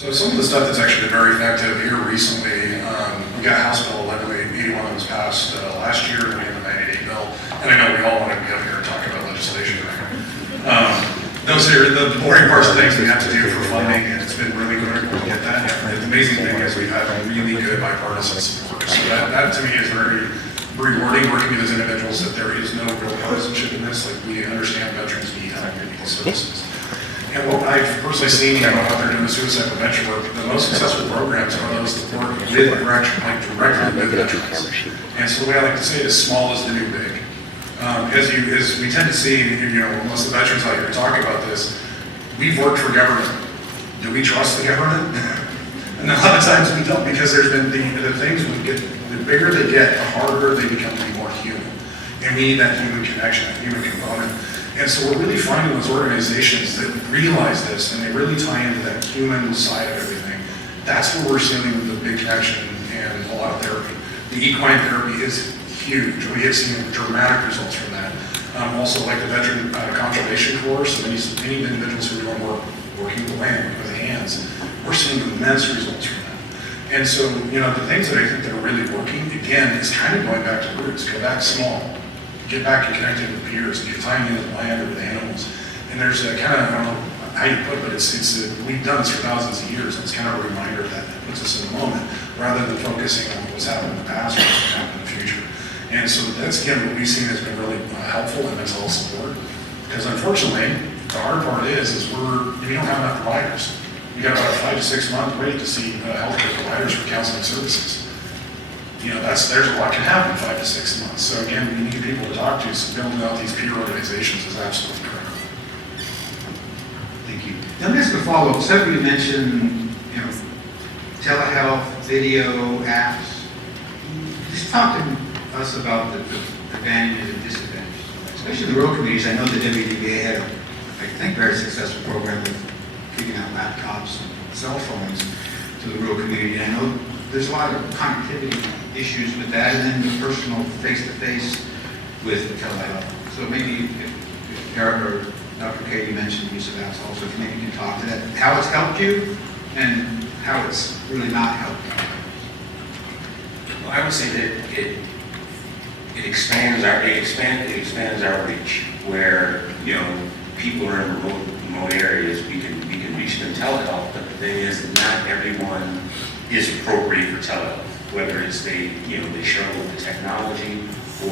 So some of the stuff that's actually been very effective here recently, we got House Bill 1181 that was passed last year, and we have the 98 bill. And I know we all want to be up here and talk about legislation. Those are the boring parts of things we have to do for funding, and it's been really good to get that. And the amazing thing is we've had really good bipartisan support. So that to me is very rewarding, working with those individuals, that there is no real partisanship in this. Like, we understand veterans need help and need services. And what I've personally seen, out there doing the suicide prevention work, the most successful programs are those that work with directly with veterans. And so the way I like to say it is, small is the new big. As we tend to see, most of the veterans out here talk about this, we've worked for government. Do we trust the government? And a lot of times we don't, because there's been the things we get, the bigger they get, the harder they become to be more human. And we need that human connection, that human component. And so we're really finding those organizations that realize this, and they really tie into that human side of everything. That's where we're seeing the big connection and a lot of therapy. The equine therapy is huge. We have seen dramatic results from that. Also, like the veteran conservation course, so many individuals who are doing work working the land with the hands, we're seeing immense results from that. And so, the things that I think that are really working, again, is kind of going back to roots. Go back small. Get back and connecting with peers, get tying into the land or with animals. And there's a kind of, I don't know how you put it, but we've done this for thousands of years, and it's kind of a reminder that puts us in the moment, rather than focusing on what's happened in the past or what's going to happen in the future. And so that's, again, what we've seen has been really helpful in mental health support. Because unfortunately, the hard part is we don't have enough providers. We got about a 5 to 6 month wait to see healthcare providers for counseling services. There's a lot can happen in 5 to 6 months. So again, we need people to talk to, so building out these peer organizations is absolutely critical. Thank you. Let me ask a follow-up. So you mentioned, telehealth, video, apps. Just talk to us about the advantages and disadvantages, especially in the rural communities. I know the WDBA had a very successful program with giving out laptops and cell phones to the rural community. And I know there's a lot of connectivity issues with that, and then the personal face-to-face with telehealth. So maybe if Eric or Dr. Katie mentioned use of apps also, if maybe you can talk to that, how it's helped you and how it's really not helped you. Well, I would say that it expands our reach, where people are in remote areas. We can reach them telehealth, but the thing is that not everyone is appropriate for telehealth, whether it's they struggle with the technology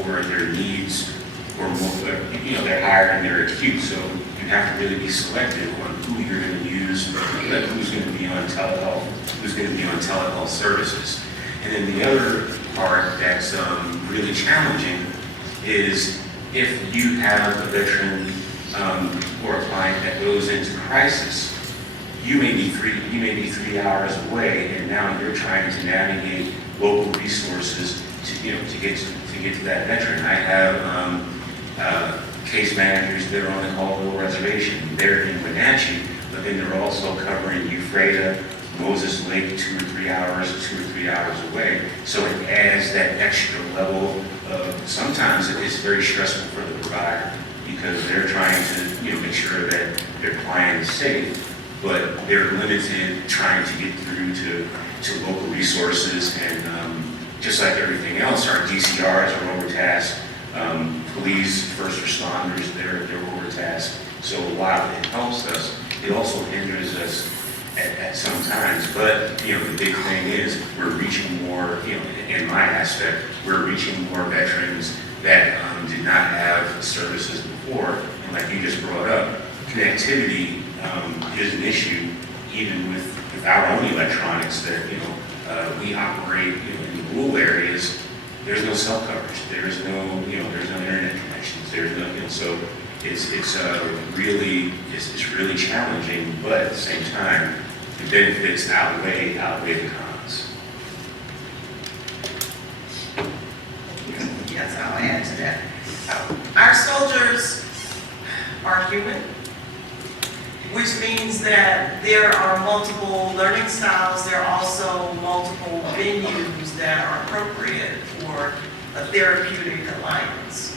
or their needs, or they're higher and they're acute. So you have to really be selective on who you're going to use, who's going to be on telehealth, who's going to be on telehealth services. And then the other part that's really challenging is if you have a veteran or a client that goes into crisis. You may be 3 hours away, and now you're trying to navigate local resources to get to that veteran. I have case managers that are on the Caldwell Reservation. They're in Wenatchee, but then they're also covering Ephrata, Moses Lake, 2 or 3 hours away. So it adds that extra level of, sometimes it's very stressful for the provider, because they're trying to make sure that their client is safe, but they're limited trying to get through to local resources. And just like everything else, our DCRs are overtasked, police, first responders, they're overtasked. So while it helps us, it also hinders us at some times. But the big thing is we're reaching more, in my aspect, we're reaching more veterans that did not have services before. And like you just brought up, connectivity is an issue, even with our own electronics that we operate in the rural areas. There's no cell coverage. There's no there's no internet connections. There's no so it's really challenging. But at the same time, the benefits outweigh the cons. Yes, I'll add to that. Our soldiers are human, which means that there are multiple learning styles. There are also multiple venues that are appropriate for a therapeutic alliance.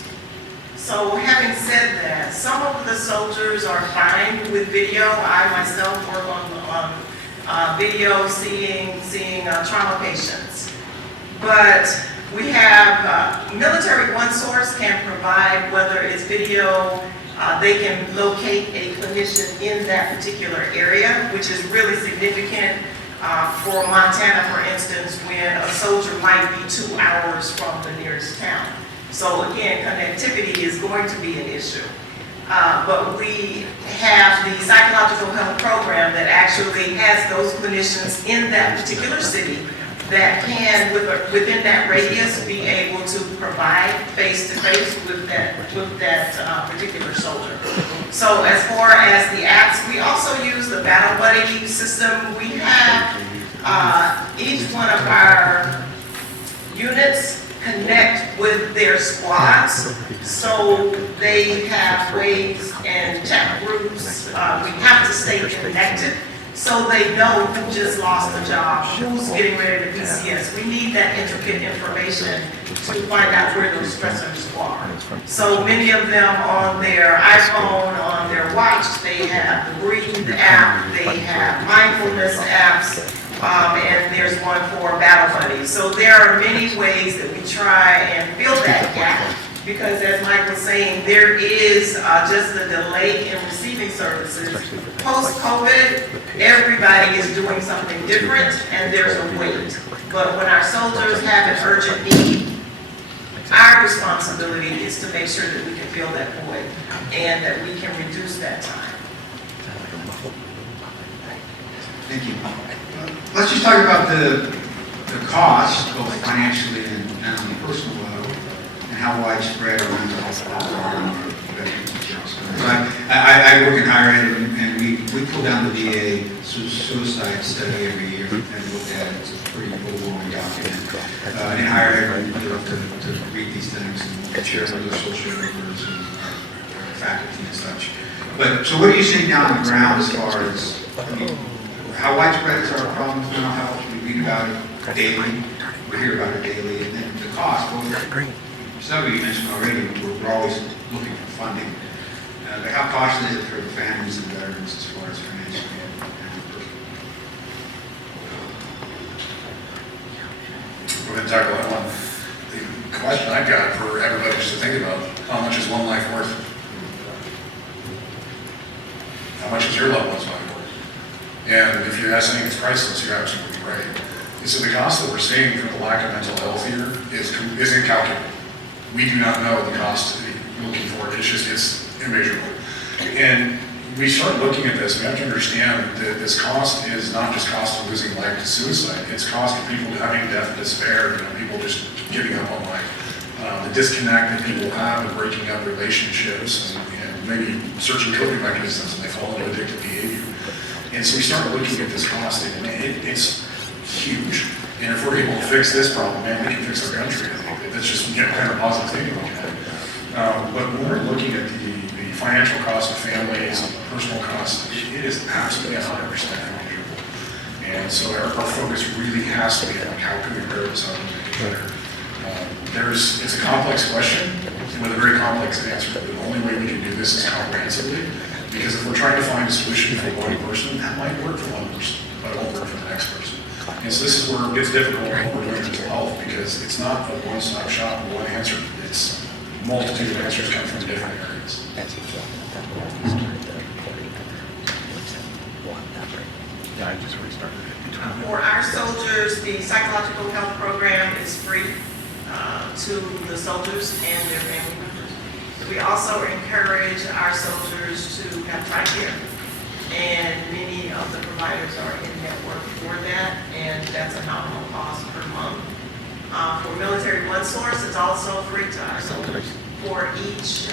So having said that, some of the soldiers are fine with video. I myself work on video, seeing trauma patients. But we have, Military One Source can provide, whether it's video, they can locate a clinician in that particular area, which is really significant for Montana, for instance, when a soldier might be 2 hours from the nearest town. So again, connectivity is going to be an issue. But we have the psychological health program that actually has those clinicians in that particular city that can, within that radius, be able to provide face-to-face with that particular soldier. So as far as the apps, we also use the Battle Buddy system. We have each one of our units connect with their squads, so they have waves and chat groups. We have to stay connected so they know who just lost a job, who's getting ready to PCS. We need that intricate information to find out where those stressors are. So many of them on their iPhone, on their watch, they have the Breathe app, they have mindfulness apps, and there's one for Battle Buddy. So there are many ways that we try and fill that gap, because as Mike was saying, there is just a delay in receiving services. Post-COVID, everybody is doing something different, and there's a wait. But when our soldiers have an urgent need, our responsibility is to make sure that we can fill that void and that we can reduce that time. Thank you. Let's just talk about the cost, both financially and on the personal level, and how widespread our mental health problems are in our veterans and jobs. I work in higher ed, and we pull down the VA suicide study every year and look at it. It's a pretty overwhelming document. In higher ed, we love to read these things and share with other social workers and our faculty and such. But so what are you seeing down on the ground as far as, how widespread is our problem with mental health? We read about it daily, we hear about it daily, and then the cost. Well, some of you mentioned already, we're always looking for funding. But how costly is it for the families and veterans as far as financially and personally? We're going to tackle that one. The question I've got for everybody just to think about, how much is one life worth? How much is your loved one's life worth? And if you're saying it's priceless, you're absolutely right. And so the cost that we're seeing for the lack of mental health here is incalculable. We do not know the cost that we're looking for. It's immeasurable. And we start looking at this, we have to understand that this cost is not just cost of losing life to suicide. It's cost of people having death and despair, people just giving up on life. The disconnect that people have and breaking up relationships and maybe searching coping mechanisms, and they fall into addictive behavior. And so we start looking at this cost, and it's huge. And if we're able to fix this problem, man, we can fix our country. That's just kind of positive thinking looking at it. But when we're looking at the financial cost of families, personal costs, it is absolutely 100% unmeasurable. And so our focus really has to be on how can we bear this up and make it better. It's a complex question with a very complex answer. The only way we can do this is comprehensively. Because if we're trying to find a solution for one person, that might work for one person, but it won't work for the next person. And so this is where it gets difficult when we're doing mental health, because it's not a one-stop shop, one answer. It's a multitude of answers come from different areas. Yeah, I just restarted it. For our soldiers, the psychological health program is free to the soldiers and their family members. We also encourage our soldiers to have TRICARE, and many of the providers are in network for that, and that's a nominal cost per month. For Military One Source, it's also free to our soldiers. For each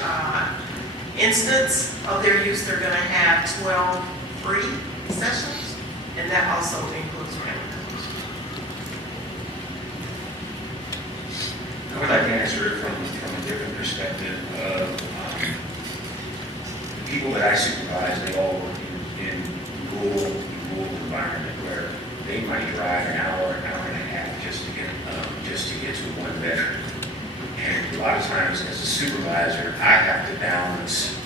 instance of their use, they're going to have 12 free sessions, and that also includes family members. I would like to answer it from a different perspective of the people that I supervise. They all work in rural environment where they might drive an hour and a half just to get to one veteran. And a lot of times, as a supervisor, I have to balance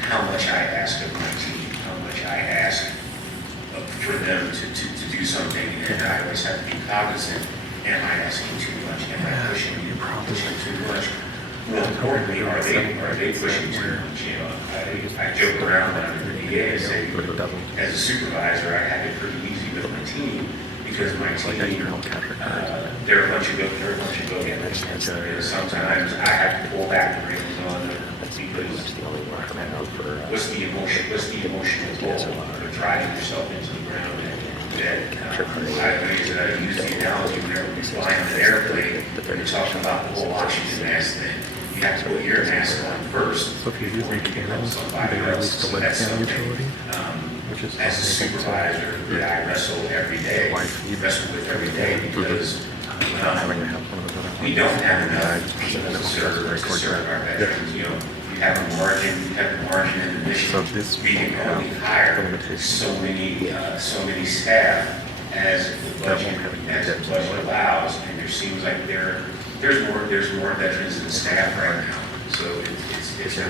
how much I ask of my team, how much I ask for do something, and I always have to be cognizant, am I asking too much, am I pushing too much? More importantly, are they pushing too much? You know, I joke around when I'm in the VA, I say, as a supervisor, I have it pretty easy with my team, because my team, they're a bunch of go-getters. And sometimes I have to pull back the reins on them, because what's the emotional toll of driving yourself into the ground? I use the analogy whenever we fly on an airplane, and you're talking about the whole oxygen mask thing. You have to put your mask on first before you can help somebody else. So that's something, as a supervisor, that I wrestle every day, because we don't have enough people to serve our veterans. You know, you have a margin in the mission. We can only hire so many staff as the budget allows, and there seems like there's more veterans than staff right now. So it's a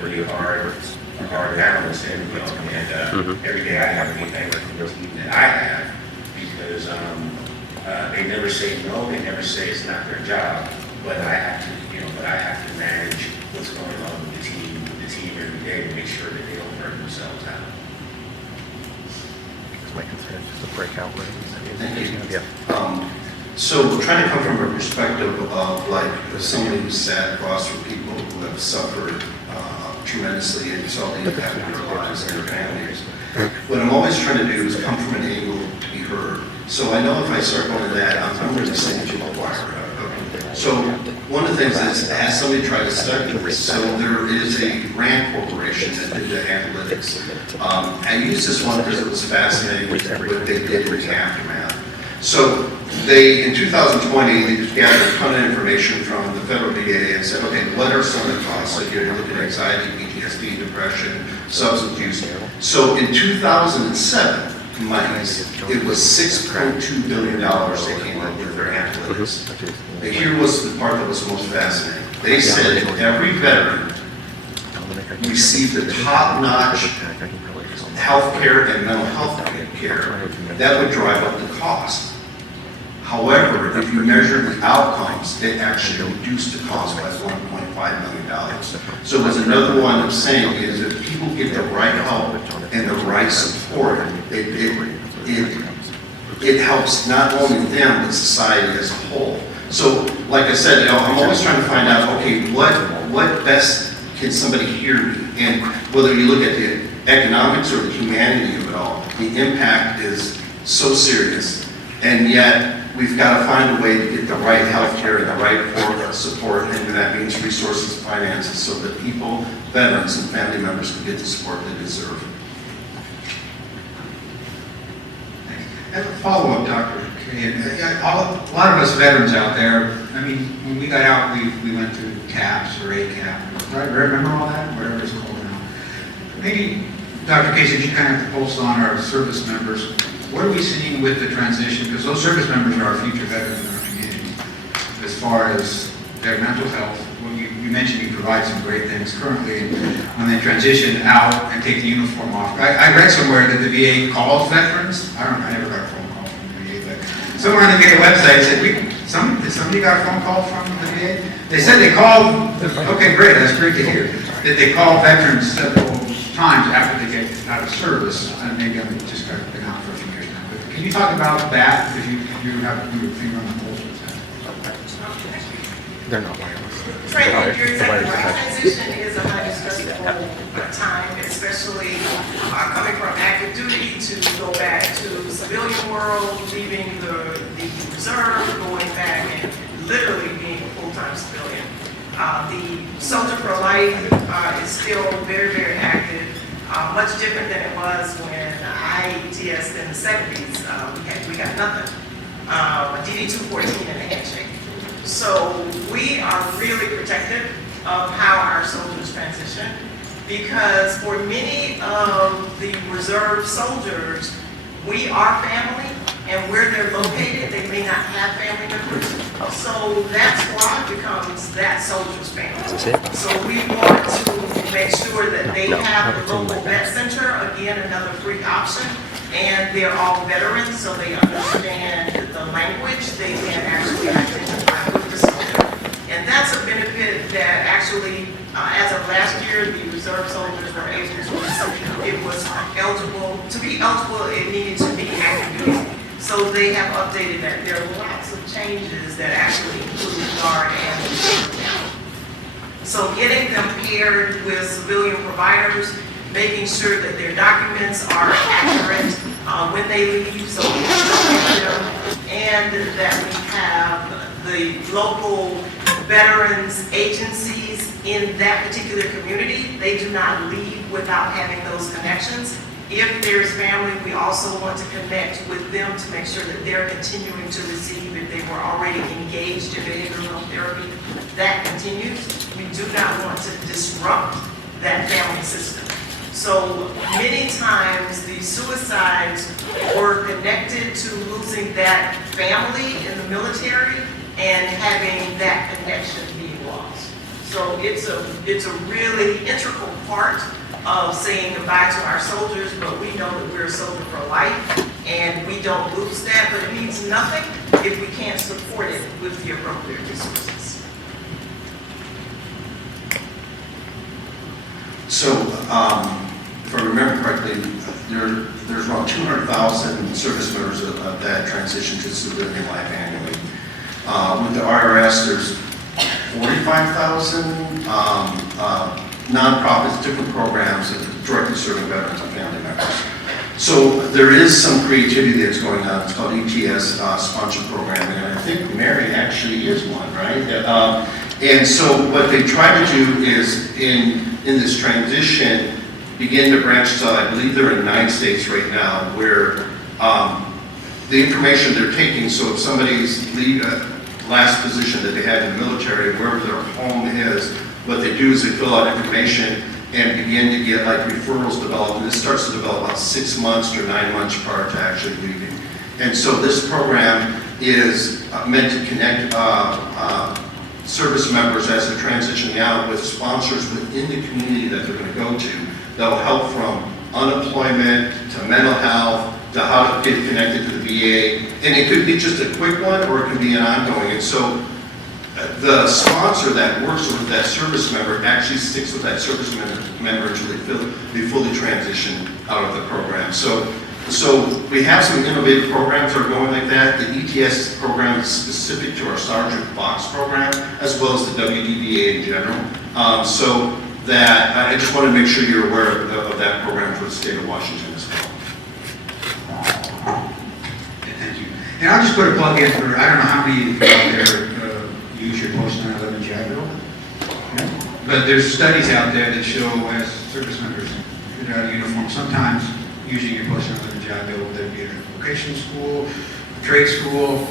really hard balance, and every day I have to be thankful for the team that I have, because they never say no, they never say it's not their job, but I have to manage what's going on with the team every day to make sure that they don't burn themselves out. My concern is just a breakout room. Thank you. Yeah. So we're trying to come from a perspective of like somebody who's sat across from people who have suffered tremendously and saw the impact of their lives and their families. What I'm always trying to do is come from an angle to be heard. So I know if I start going to that, I'm really saying to the choir. So one of the things is, as somebody tried to study this, so there is a RAND corporation that did the analytics. I used this one because it was fascinating what they did in the aftermath. So they, in 2020, they gathered a ton of information from the federal VA and said, okay, what are some of the costs? So you're looking at anxiety, PTSD, depression, substance use. So in 2007, monies, it was $6.2 billion they came up with their analytics. And here was the part that was most fascinating. They said every veteran received the top-notch health care and mental health care. That would drive up the cost. However, if you measure the outcomes, they actually reduced the cost by $1.5 million. So it was another one of saying is if people get the right help and the right support, it helps not only them, but society as a whole. So, like I said, I'm always trying to find out, okay, what best can somebody hear me? And whether you look at the economics or the humanity of it all, the impact is so serious. And yet, we've got to find a way to get the right health care and the right support, and that means resources and finances, so that people, veterans, and family members can get the support they deserve. As a follow-up, Dr. Kay, a lot of us veterans out there, I mean, when we got out, we went through CAPS or ACAP, right? Remember all that? Whatever it's called now. Maybe, Dr. Kay, since you kind of have to pulse on our service members, what are we seeing with the transition? Because those service members are our future veterans in our community. As far as their mental health, well, you mentioned you provide some great things currently. When they transition out and take the uniform off, I read somewhere that the VA calls veterans. I never got a phone call from the VA, but somewhere on the VA website said, somebody got a phone call from the VA? They said they called, okay, great, that's great to hear, that they call veterans several times after they get out of service, and maybe I'm just got been out for a few years now. But can you talk about that, if you have your finger on the pulse with that? They're not wireless. Frank, you're exactly right. Transition is a highly stressful time, especially coming from active duty to go back to the civilian world, leaving the reserve, going back and literally being a full-time civilian. The Soldier for Life is still very, very active, much different than it was when I ETS'd in the 70s. We got nothing. A DD-214 and a handshake. So we are really protective of how our soldiers transition, because for many of the reserve soldiers, we are family, and where they're located, they may not have family members. So that squad becomes that soldier's family. So we want to make sure that they have the local vet center, again, another free option. And they're all veterans, so they understand the language. They can actually identify with the soldier. And that's a benefit that actually, as of last year, the reserve soldiers were able to receive. It was eligible, to be eligible, it needed to be active duty. So they have updated that. There are lots of changes that actually include Guard and reserve now. So getting them paired with civilian providers, making sure that their documents are accurate when they leave, so we can locate them, and that we have the local veterans agencies in that particular community. They do not leave without having those connections. If there's family, we also want to connect with them to make sure that they're continuing to receive, if they were already engaged in behavioral health therapy, that continues. We do not want to disrupt that family system. So many times the suicides were connected to losing that family in the military and having that connection being lost. So it's a really integral part of saying goodbye to our soldiers, but we know that we're a soldier for life and we don't lose that, but it means nothing if we can't support it with the appropriate resources. So, if I remember correctly, there's around 200,000 service members that transition to civilian life annually. With the IRS, there's 45,000 nonprofits, different programs that directly serving veterans and family members. So there is some creativity that's going on. It's called ETS sponsored programming, and I think Mary actually is one, right? And so what they try to do is in this transition, begin to branch out. I believe they're in 9 states right now, where the information they're taking, so if somebody's last position that they had in the military, wherever their home is, what they do is they fill out information and begin to get like referrals developed, and this starts to develop about 6 months to 9 months prior to actually leaving. And so this program is meant to connect service members as they're transitioning out with sponsors within the community that they're going to go to that will help from unemployment to mental health to how to get connected to the VA. And it could be just a quick one or it could be an ongoing. And so the sponsor that works with that service member actually sticks with that service member until they fully transition out of the program. So we have some innovative programs that are going like that. The ETS program is specific to our Sergeant Fox program, as well as the WDVA in general. So that I just want to make sure you're aware of that program for the state of Washington as well. Okay, thank you. And I'll just put a plug in for, I don't know how many of you out there use your post-9/11 JAG bill, but there's studies out there that show as service members get out of uniform, sometimes using your post-9/11 JAG bill, whether it be at a vocational school, a trade school,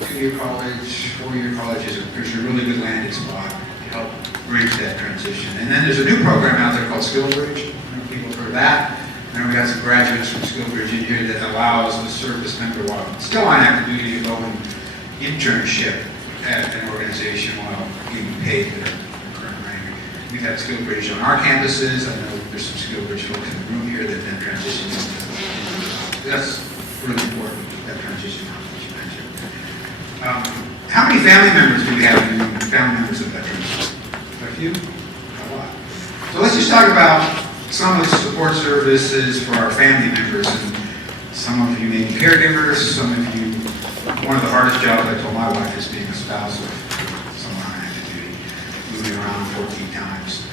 2-year college, 4-year college is a really good landing spot to help bridge that transition. And then there's a new program out there called Skill Bridge. I don't know if people have heard of that. And then we got some graduates from Skill Bridge in here that allows the service member while still on active duty to go and internship at an organization while getting paid for their current rank. We've had Skill Bridge on our campuses. I know there's some Skill Bridge folks in the room here that then transition into. That's really important, that transition that you mentioned. How many family members do we have in family members of veterans? A few? A lot. So let's just talk about some of the support services for our family members. And some of you may be caregivers, some of you, one of the hardest jobs I told my wife is being a spouse of someone on active duty, moving around 14 times.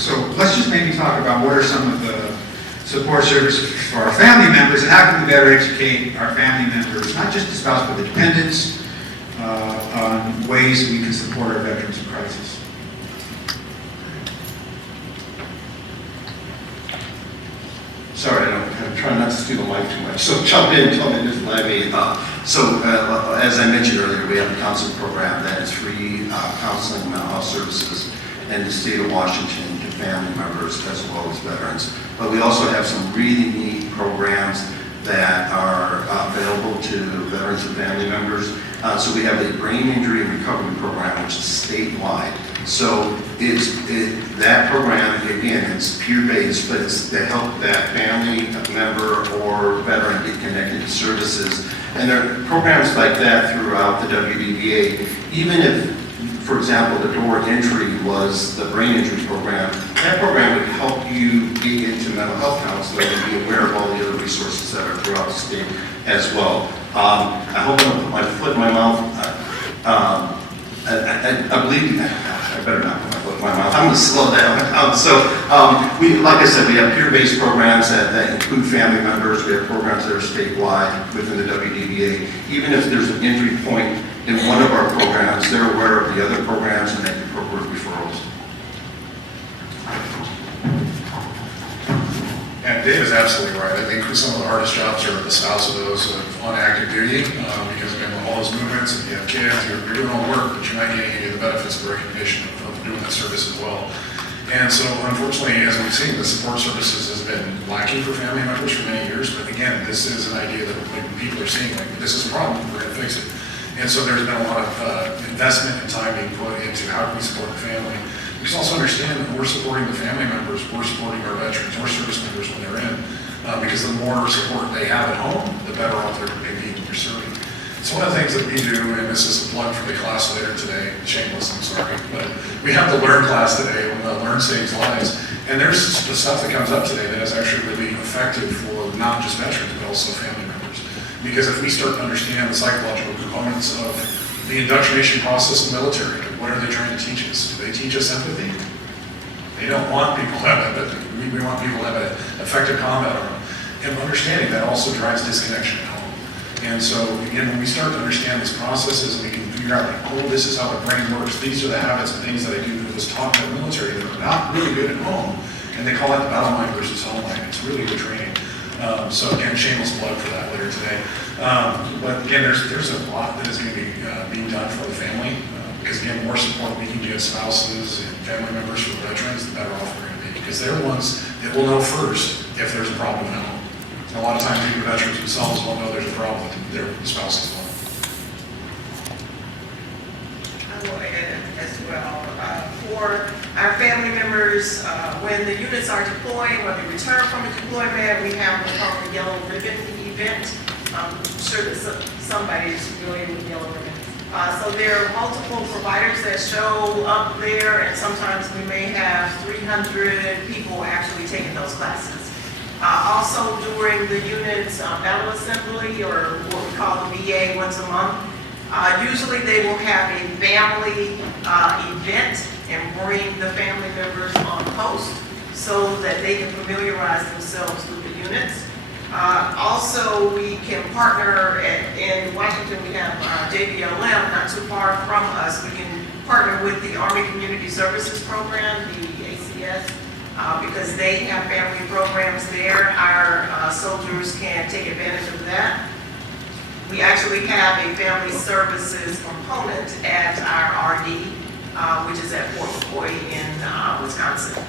So let's just maybe talk about what are some of the support services for our family members and how can we better educate our family members, not just the spouse but the dependents, on ways we can support our veterans in crisis. Sorry, I'm trying not to steal the mic too much. So jump in, tell me, just let me. As I mentioned earlier, we have a counseling program that is free counseling and mental health services in the state of Washington to family members as well as veterans. But we also have some really neat programs that are available to veterans and family members. So we have the brain injury and recovery program, which is statewide. So that program, again, it's peer-based, but it's to help that family member or veteran get connected to services. And there are programs like that throughout the WDVA. Even if, for example, the door entry was the brain injury program, that program would help you get into mental health counseling and be aware of all the other resources that are throughout the state as well. I hope I don't put my foot in my mouth. I believe, I better not put my foot in my mouth. I'm going to slow down. Like I said, we have peer-based programs that include family members. We have programs that are statewide within the WDVA. Even if there's an injury point in one of our programs, they're aware of the other programs and make appropriate referrals. And Dave is absolutely right. I think some of the hardest jobs are the spouse of those on active duty, because again, with all those movements, and you have kids, you're doing all the work, but you're not getting any of the benefits of recognition of doing that service as well. And so unfortunately, as we've seen, the support services has been lacking for family members for many years, but again, this is an idea that people are seeing, like, this is a problem, we're going to fix it. And so there's been a lot of investment and time being put into how can we support the family. We should also understand that we're supporting the family members, we're supporting our veterans, we're service members when they're in, because the more support they have at home, the better off they're going to be when you're serving. So one of the things that we do, and this is a plug for the class later today, shameless, I'm sorry, but we have the Learn class today, when the Learn Saves Lives, and there's the stuff that comes up today that is actually really effective for not just veterans, but also family members. Because if we start to understand the psychological components of the indoctrination process in the military, what are they trying to teach us? Do they teach us empathy? They don't want people to have empathy. We want people to have an effective combat on them. And understanding that also drives disconnection at home. And so, again, when we start to understand these processes, and we can figure out, like, oh, this is how the brain works. These are the habits and things that I do that was taught in the military that are not really good at home. And they call it the battle mind versus home mind. It's really good training. So again, shameless plug for that later today. But again, there's a lot that is going to be being done for the family. Because again, more support we can give spouses and family members for veterans, the better off we're going to be. Because they're the ones that will know first if there's a problem at home. And a lot of times, even veterans themselves won't know there's a problem with their spouses. I will add as well, for our family members, when the units are deploying, when they return from a deployment, we have what's called the Yellow Ribbon event. I'm sure that somebody is familiar with Yellow Ribbon. So there are multiple providers that show up there, and sometimes we may have 300 people actually taking those classes. Also during the unit's battle assembly, or what we call the VA once a month, usually they will have a family event and bring the family members on post so that they can familiarize themselves with the units. Also, we can partner in Washington. We have JBLM, not too far from us. We can partner with the Army Community Services Program, the ACS, because they have family programs there. Our soldiers can take advantage of that. We actually have a family services component at our RD, which is at Fort McCoy in Wisconsin.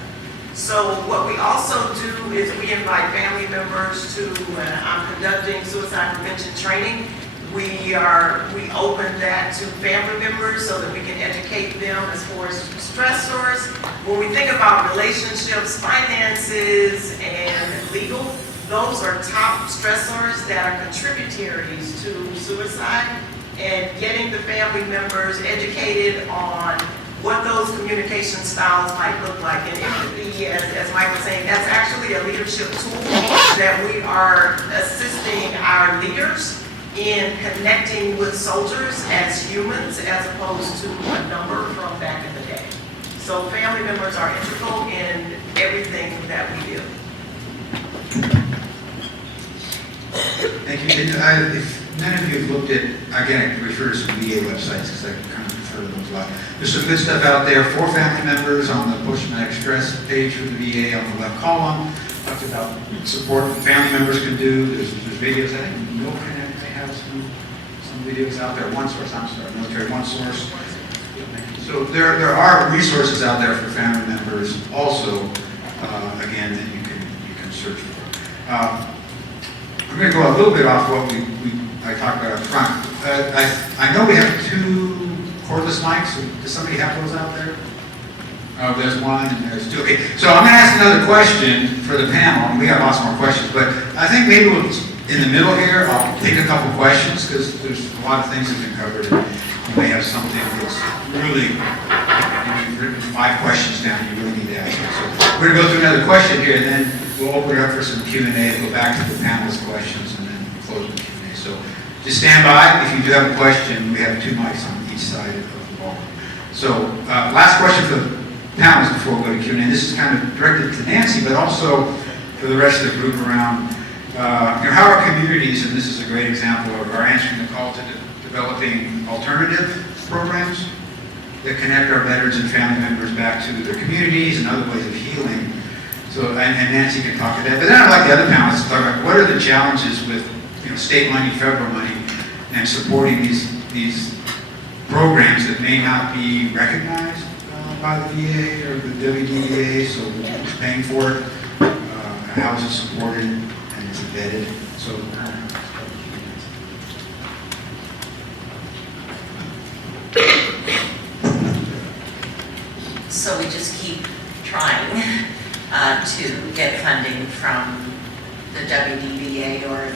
So what we also do is we invite family members to, I'm conducting suicide prevention training. We open that to family members so that we can educate them as far as stressors. When we think about relationships, finances, and legal, those are top stressors that are contributories to suicide. And getting the family members educated on what those communication styles might look like. And empathy, as Mike was saying, that's actually a leadership tool that we are assisting our leaders in connecting with soldiers as humans as opposed to a number from back in the day. So family members are integral in everything that we do. Thank you. And if none of you have looked at, again, I can refer to some VA websites because I kind of refer to those a lot. There's some good stuff out there for family members on the Posttraumatic Stress page for the VA on the left column. Talks about support that family members can do. There's videos. I think Millet may have some videos out there. One Source, I'm sorry, Military One Source. So there are resources out there for family members also, again, that you can search for. I'm going to go a little bit off what I talked about up front. I know we have 2 cordless mics. Does somebody have those out there? Oh, there's one and there's two. Okay, so I'm gonna ask another question for the panel, and we have lots more questions, but I think maybe we'll, in the middle here, I'll take a couple questions, because there's a lot of things that have been covered. You may have something that's really, you've written 5 questions down, you really need to ask it. So we're gonna go through another question here, and then we'll open it up for some Q&A, go back to the panelist questions, and then close with Q&A. So just stand by, if you do have a question, we have 2 mics on each side of the wall. So last question for the panelists before we go to Q&A. This is kind of directed to Nancy, but also for the rest of the group around. How our communities, and this is a great example of our answering the call to developing alternative programs that connect our veterans and family members back to their communities and other ways of healing. So, and Nancy can talk to that. But then I'd like the other panelists to talk about what are the challenges with state money, federal money, and supporting these programs that may not be recognized by the VA or the WDEA, so who's paying for it, how is it supported, and is it vetted? So, So we just keep trying to get funding from the WDVA or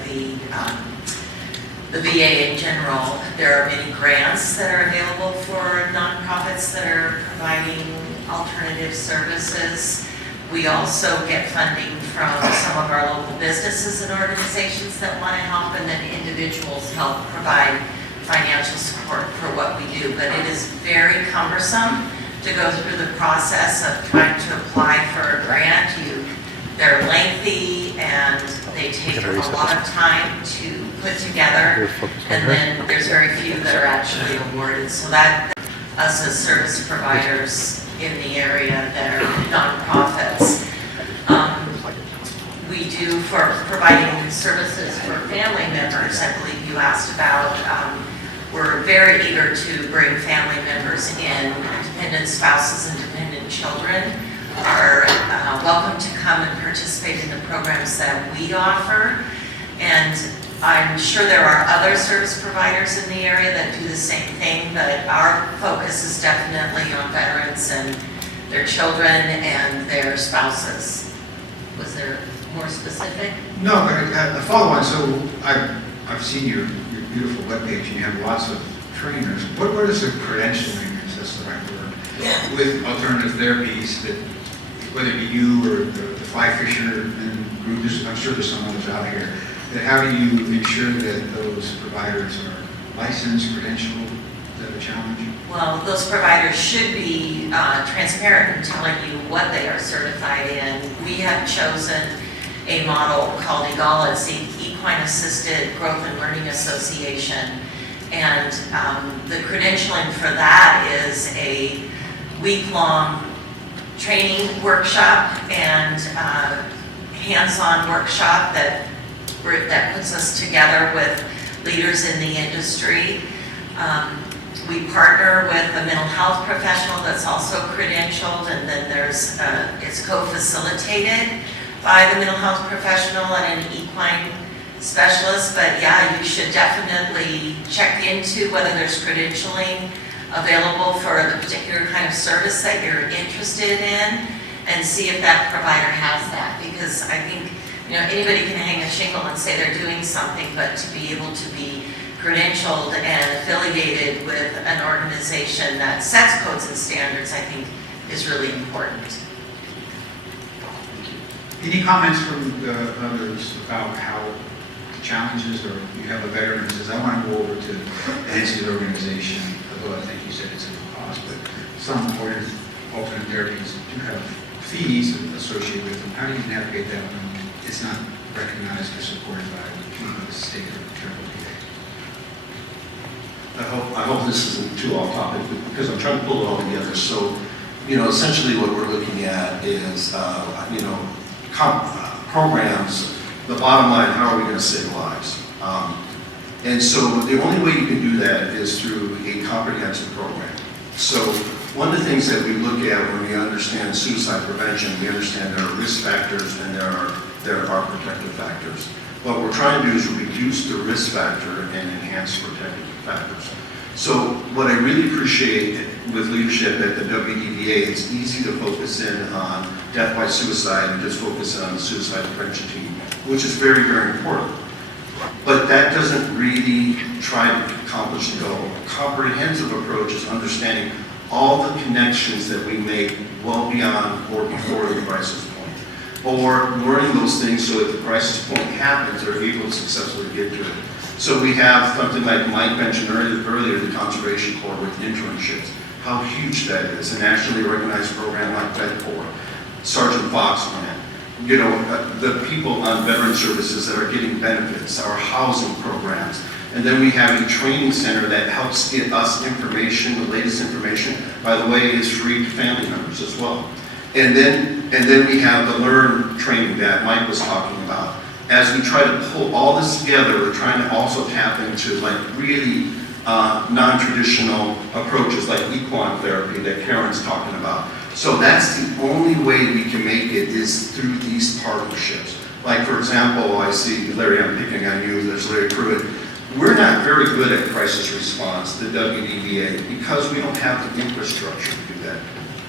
the VA in general. There are many grants that are available for nonprofits that are providing alternative services. We also get funding from some of our local businesses and organizations that want to help, and then individuals help provide financial support for what we do. But it is very cumbersome to go through the process of trying to apply for a grant. They're lengthy and they take a lot of time to put together, and then there's very few that are actually awarded. So that us as service providers in the area that are nonprofits, we do for providing services for family members. I believe you asked about. We're very eager to bring family members in. Dependent spouses and dependent children are welcome to come and participate in the programs that we offer. And I'm sure there are other service providers in the area that do the same thing, but our focus is definitely on veterans and their children and their spouses. Was there more specific? no, but a follow-on. So I've seen your beautiful webpage, and you have lots of trainers. What is the credentialing, is that's the right word, with alternative therapies that, whether it be you or the fly fisherman group, I'm sure there's some others out here, that how do you ensure that those providers are licensed, credentialed? Is that a challenge? Well, those providers should be transparent in telling you what they are certified in. We have chosen a model called EGALA, it's the Equine Assisted Growth and Learning Association. And the credentialing for that is a week-long training workshop and hands-on workshop that puts us together with leaders in the industry. We partner with a mental health professional that's also credentialed, and then it's co-facilitated by the mental health professional and an equine specialist. But yeah, you should definitely check into whether there's credentialing available for the particular kind of service that you're interested in, and see if that provider has that. Because I think anybody can hang a shingle and say they're doing something, but to be able to be credentialed and affiliated with an organization that sets codes and standards, I think, is really important. Any comments from the others about how the challenges, or you have a veteran who says, I want to go over to Nancy's organization, although I think you said it's at no cost, but some alternate therapies do have fees associated with them. How do you navigate that when it's not recognized or supported by the state or federal VA? I hope this isn't too off topic, because I'm trying to pull it all together. So, essentially what we're looking at is, programs. The bottom line, how are we going to save lives? And so the only way you can do that is through a comprehensive program. So one of the things that we look at when we understand suicide prevention, we understand there are risk factors and there are protective factors. What we're trying to do is reduce the risk factor and enhance protective factors. So what I really appreciate with leadership at the WDBA, it's easy to focus in on death by suicide and just focus on the suicide prevention team, which is very, very important. But that doesn't really try to accomplish the goal. A comprehensive approach is understanding all the connections that we make well beyond or before the crisis point, or learning those things so that the crisis point happens, they're able to successfully get to it. So we have something like Mike mentioned earlier, the Conservation Corps with internships, how huge that is, a nationally recognized program like Vet Corps, Sergeant Fox grant, you know, the people on veteran services that are getting benefits, our housing programs. And then we have a training center that helps get us information, the latest information. By the way, it's free to family members as well. And then we have the Learn training that Mike was talking about. As we try to pull all this together, we're trying to also tap into like really non-traditional approaches like equine therapy that Karen's talking about. So that's the only way we can make it is through these partnerships. Like for example, I see, Larry, I'm picking on you, there's Larry Pruitt. We're not very good at crisis response, the WDVA, because we don't have the infrastructure to do that.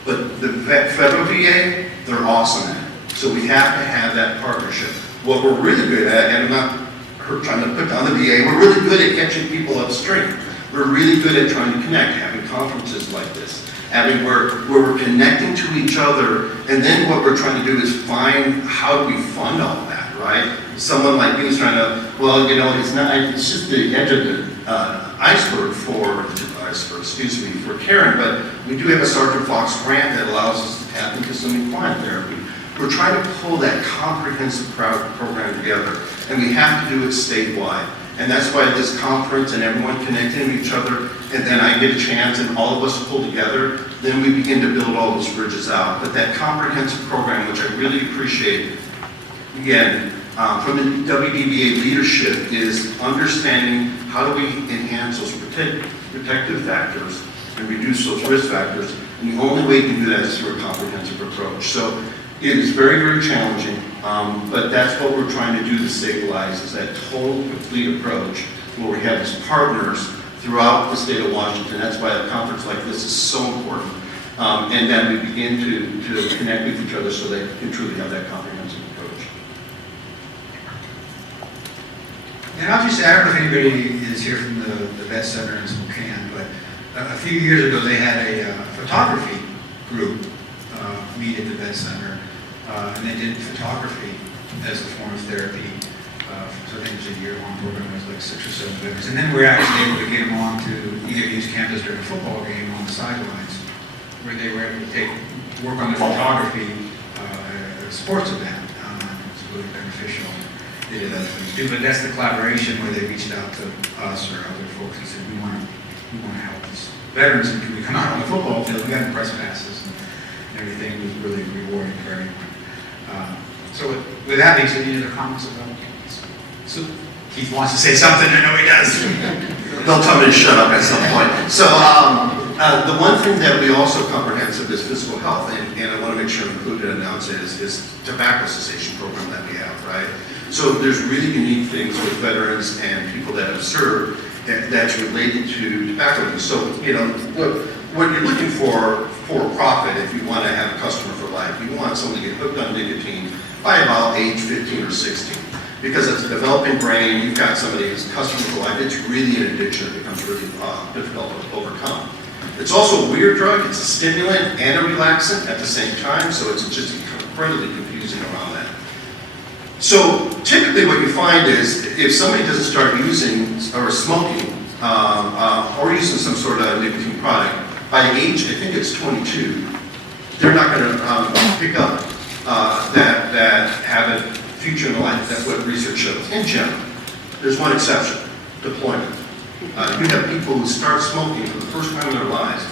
But the federal VA, they're awesome at it. So we have to have that partnership. What we're really good at, and I'm not trying to put down the VA, we're really good at catching people upstream. We're really good at trying to connect, having conferences like this, having where we're connecting to each other, and then what we're trying to do is find how do we fund all that, right? Someone like me is trying to, well, you know, it's just the edge of the iceberg for Karen, but we do have a Sergeant Fox grant that allows us to tap into some equine therapy. We're trying to pull that comprehensive program together, and we have to do it statewide. And that's why this conference and everyone connecting with each other, and then I get a chance and all of us pull together, then we begin to build all those bridges out. But that comprehensive program, which I really appreciate, again, from the WDBA leadership, is understanding how do we enhance those protective factors and reduce those risk factors. And the only way you can do that is through a comprehensive approach. So it is very, very challenging, but that's what we're trying to do to stabilize, is that total, complete approach where we have these partners throughout the state of Washington. That's why a conference like this is so important. And then we begin to connect with each other so that we can truly have that comprehensive approach. And I'll just add, I don't know if anybody is here from the Vet Center in Spokane, but a few years ago they had a photography group meet at the Vet Center, and they did photography as a form of therapy. So I think it was a year-long program, it was like 6 or 7 veterans. And then we were actually able to get them on to EW's campus during a football game on the sidelines, where they were able to work on the photography at a sports event. It was really beneficial. They did other things too, but that's the collaboration where they reached out to us or other folks and said, we want to help these veterans, and can we come out on the football field? We got them press passes and everything. It was really rewarding for everyone. So with that being said, any other comments about it? So Keith wants to say something, I know he does. They'll tell me to shut up at some point. So the one thing that we also comprehensive is physical health, and I want to make sure I'm included and announce it, is tobacco cessation program that we have, right? So there's really unique things with veterans and people that have served that's related to tobacco use. So, you know, what you're looking for profit, if you want to have a customer for life, you want someone to get hooked on nicotine by about age 15 or 16. Because it's a developing brain, you've got somebody who's a customer for life, it's really an addiction that becomes really difficult to overcome. It's also a weird drug, it's a stimulant and a relaxant at the same time, so it's just incredibly confusing around that. So typically what you find is if somebody doesn't start using or smoking or using some sort of nicotine product, by age, I think it's 22, they're not going to pick up that habit future in life. That's what research shows. In general, there's one exception: deployment. You have people who start smoking for the first time in their lives,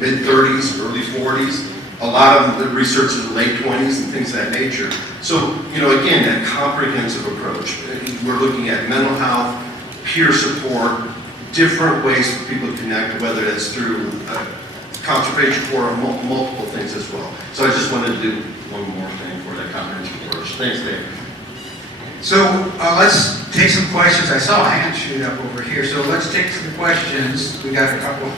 mid-30s, early 40s. A lot of the research is late 20s and things of that nature. So, you know, again, that comprehensive approach. We're looking at mental health, peer support, different ways for people to connect, whether it's through conservation or multiple things as well. So I just wanted to do one more thing for that comprehensive approach. Thanks, Dave. So let's take some questions. I saw a hand shoot up over here, so let's take some questions. We got a couple.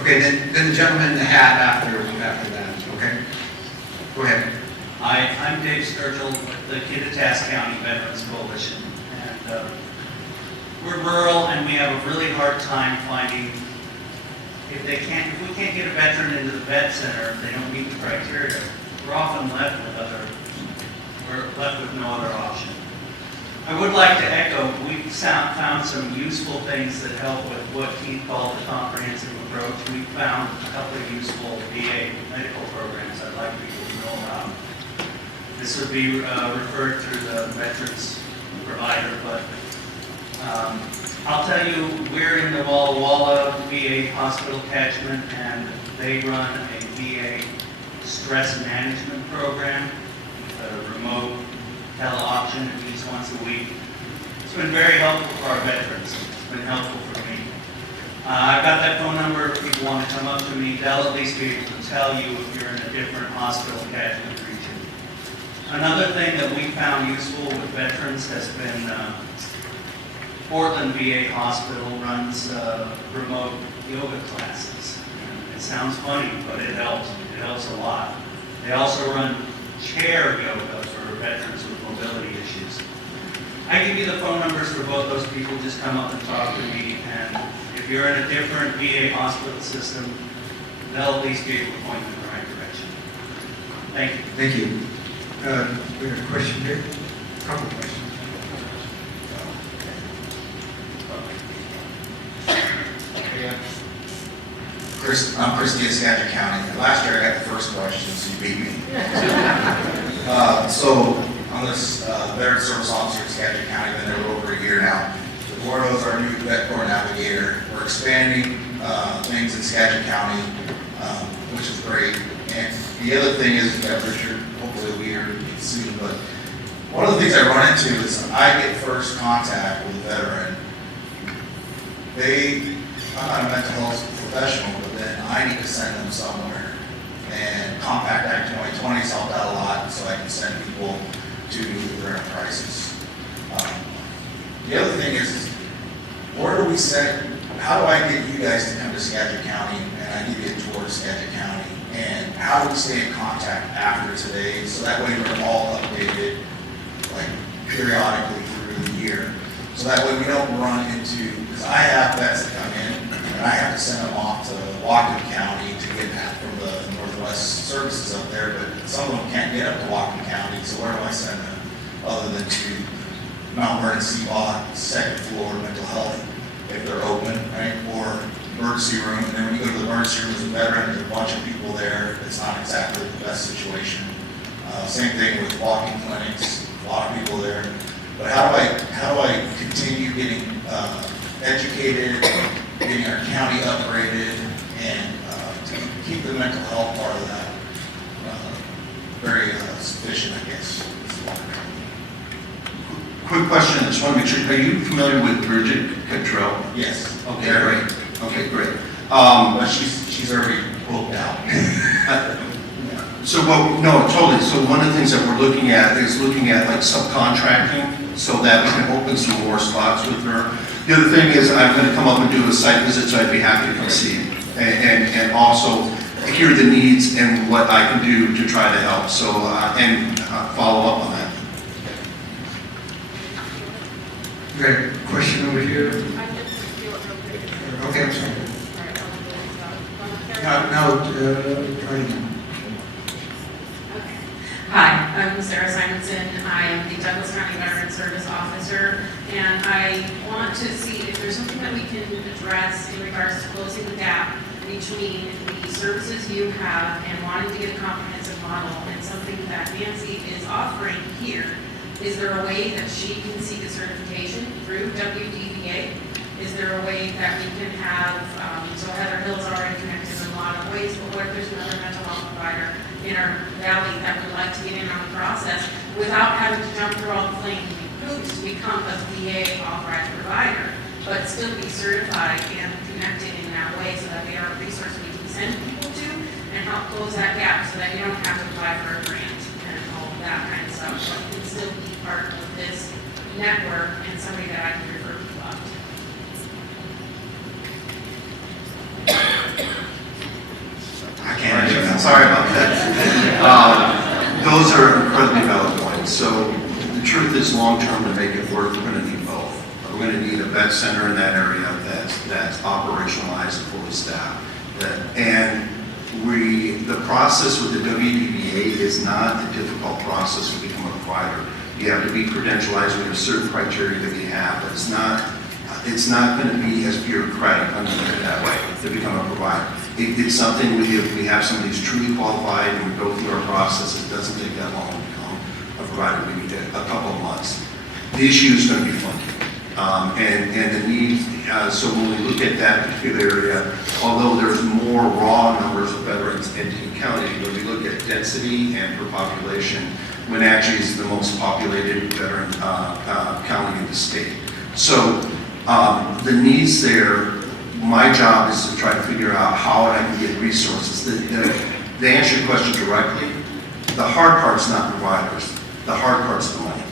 Okay, then the gentleman in the hat after that, okay? Go ahead. Hi, I'm Dave Sturgill with the Kittitas County Veterans Coalition. And we're rural and we have a really hard time finding, if we can't get a veteran into the vet center, if they don't meet the criteria, we're often left with no other option. I would like to echo, we've found some useful things that help with what Keith called the comprehensive approach. We found a couple of useful VA medical programs I'd like people to know about. This would be referred through the veterans provider, but I'll tell you, we're in the Walla Walla VA hospital catchment, and they run a VA stress management program with a remote tele-option at least once a week. It's been very helpful for our veterans. It's been helpful for me. I've got that phone number if people want to come up to me. They'll at least be able to tell you if you're in a different hospital catchment region. Another thing that we found useful with veterans has been Portland VA Hospital runs remote yoga classes. And it sounds funny, but it helps. It helps a lot. They also run chair yoga for veterans with mobility issues. I give you the phone numbers for both those people. Just come up and talk to me. And if you're in a different VA hospital system, they'll at least be able to point you in the right direction. Thank you. Thank you. We have a question here. A couple questions. I'm Chris Diaz, Skagit County. Last year I got the first question, so you beat me. So I'm this veteran service officer in Skagit County, been there over a year now. The board knows our new vet corps navigator. We're expanding things in Skagit County, which is great. And the other thing is that Richard, hopefully we'll hear soon, but one of the things I run into is I get first contact with a veteran. I'm not a mental health professional, but then I need to send them somewhere. And Compact Act 2020 has helped out a lot, so I can send people to their crisis. The other thing is where do we send, how do I get you guys to come to Skagit County, and I give you a tour of Skagit County, and how do we stay in contact after today, so that way we're all updated, like periodically through the year. So that way we don't run into, because I have vets that come in, and I have to send them off to Whatcom County to get that from the Northwest services up there, but some of them can't get up to Whatcom County, so where do I send them other than to Mount Vernon CBOT, second floor mental health, if they're open, right, or emergency room, and then when you go to the emergency room as a veteran, there's a bunch of people there, it's not exactly the best situation. Same thing with walking clinics, a lot of people there. But how do I continue getting educated, getting our county upgraded, and to keep the mental health part of that very sufficient, I guess. Quick question, I just want to make sure, are you familiar with Bridget Cottrell? Yes. Okay, great. Okay, great. But she's already booked out. So, well, no, totally. So one of the things that we're looking at is looking at like subcontracting so that we can open some more spots with her. The other thing is I'm going to come up and do a site visit, so I'd be happy to come see you. And also hear the needs and what I can do to try to help. So, and follow up on that. We got a question over here. Okay, I'm sorry. Try again. Hi, I'm Sarah Simonson. I am the Douglas County Veteran Service Officer, and I want to see if there's something that we can address in regards to closing the gap between the services you have and wanting to get a comprehensive model and something that Nancy is offering here. Is there a way that she can seek a certification through WDVA? Is there a way that we can have, so Heather Hill's already connected in a lot of ways, but what if there's another mental health provider in our valley that would like to get in on the process without having to jump through all the flaming hoops to become a VA authorized provider, but still be certified and connected in that way so that they are a resource we can send people to and help close that gap so that you don't have to apply for a grant and all of that kind of network and somebody that I can refer people out to. I can't answer that, sorry about that. Those are incredibly valid points. So the truth is, long-term, to make it work, we're going to need both. We're going to need a vet center in that area that's operationalized and fully staffed. And the process with the WDBA is not a difficult process to become a provider. You have to be credentialized with a certain criteria that we have, but it's not going to be as bureaucratic, I'm going to put it that way, to become a provider. It's something we have somebody who's truly qualified and we go through our process. It doesn't take that long to become a provider. We need a couple of months. The issue is going to be funding. And the need, so when we look at that particular area, although there's more raw numbers of veterans in the county, when we look at density and per population, when actually it's the most populated veteran county in the state. So the needs there, my job is to try to figure out how I can get resources. To answer your question directly, the hard part's not providers. The hard part's the money.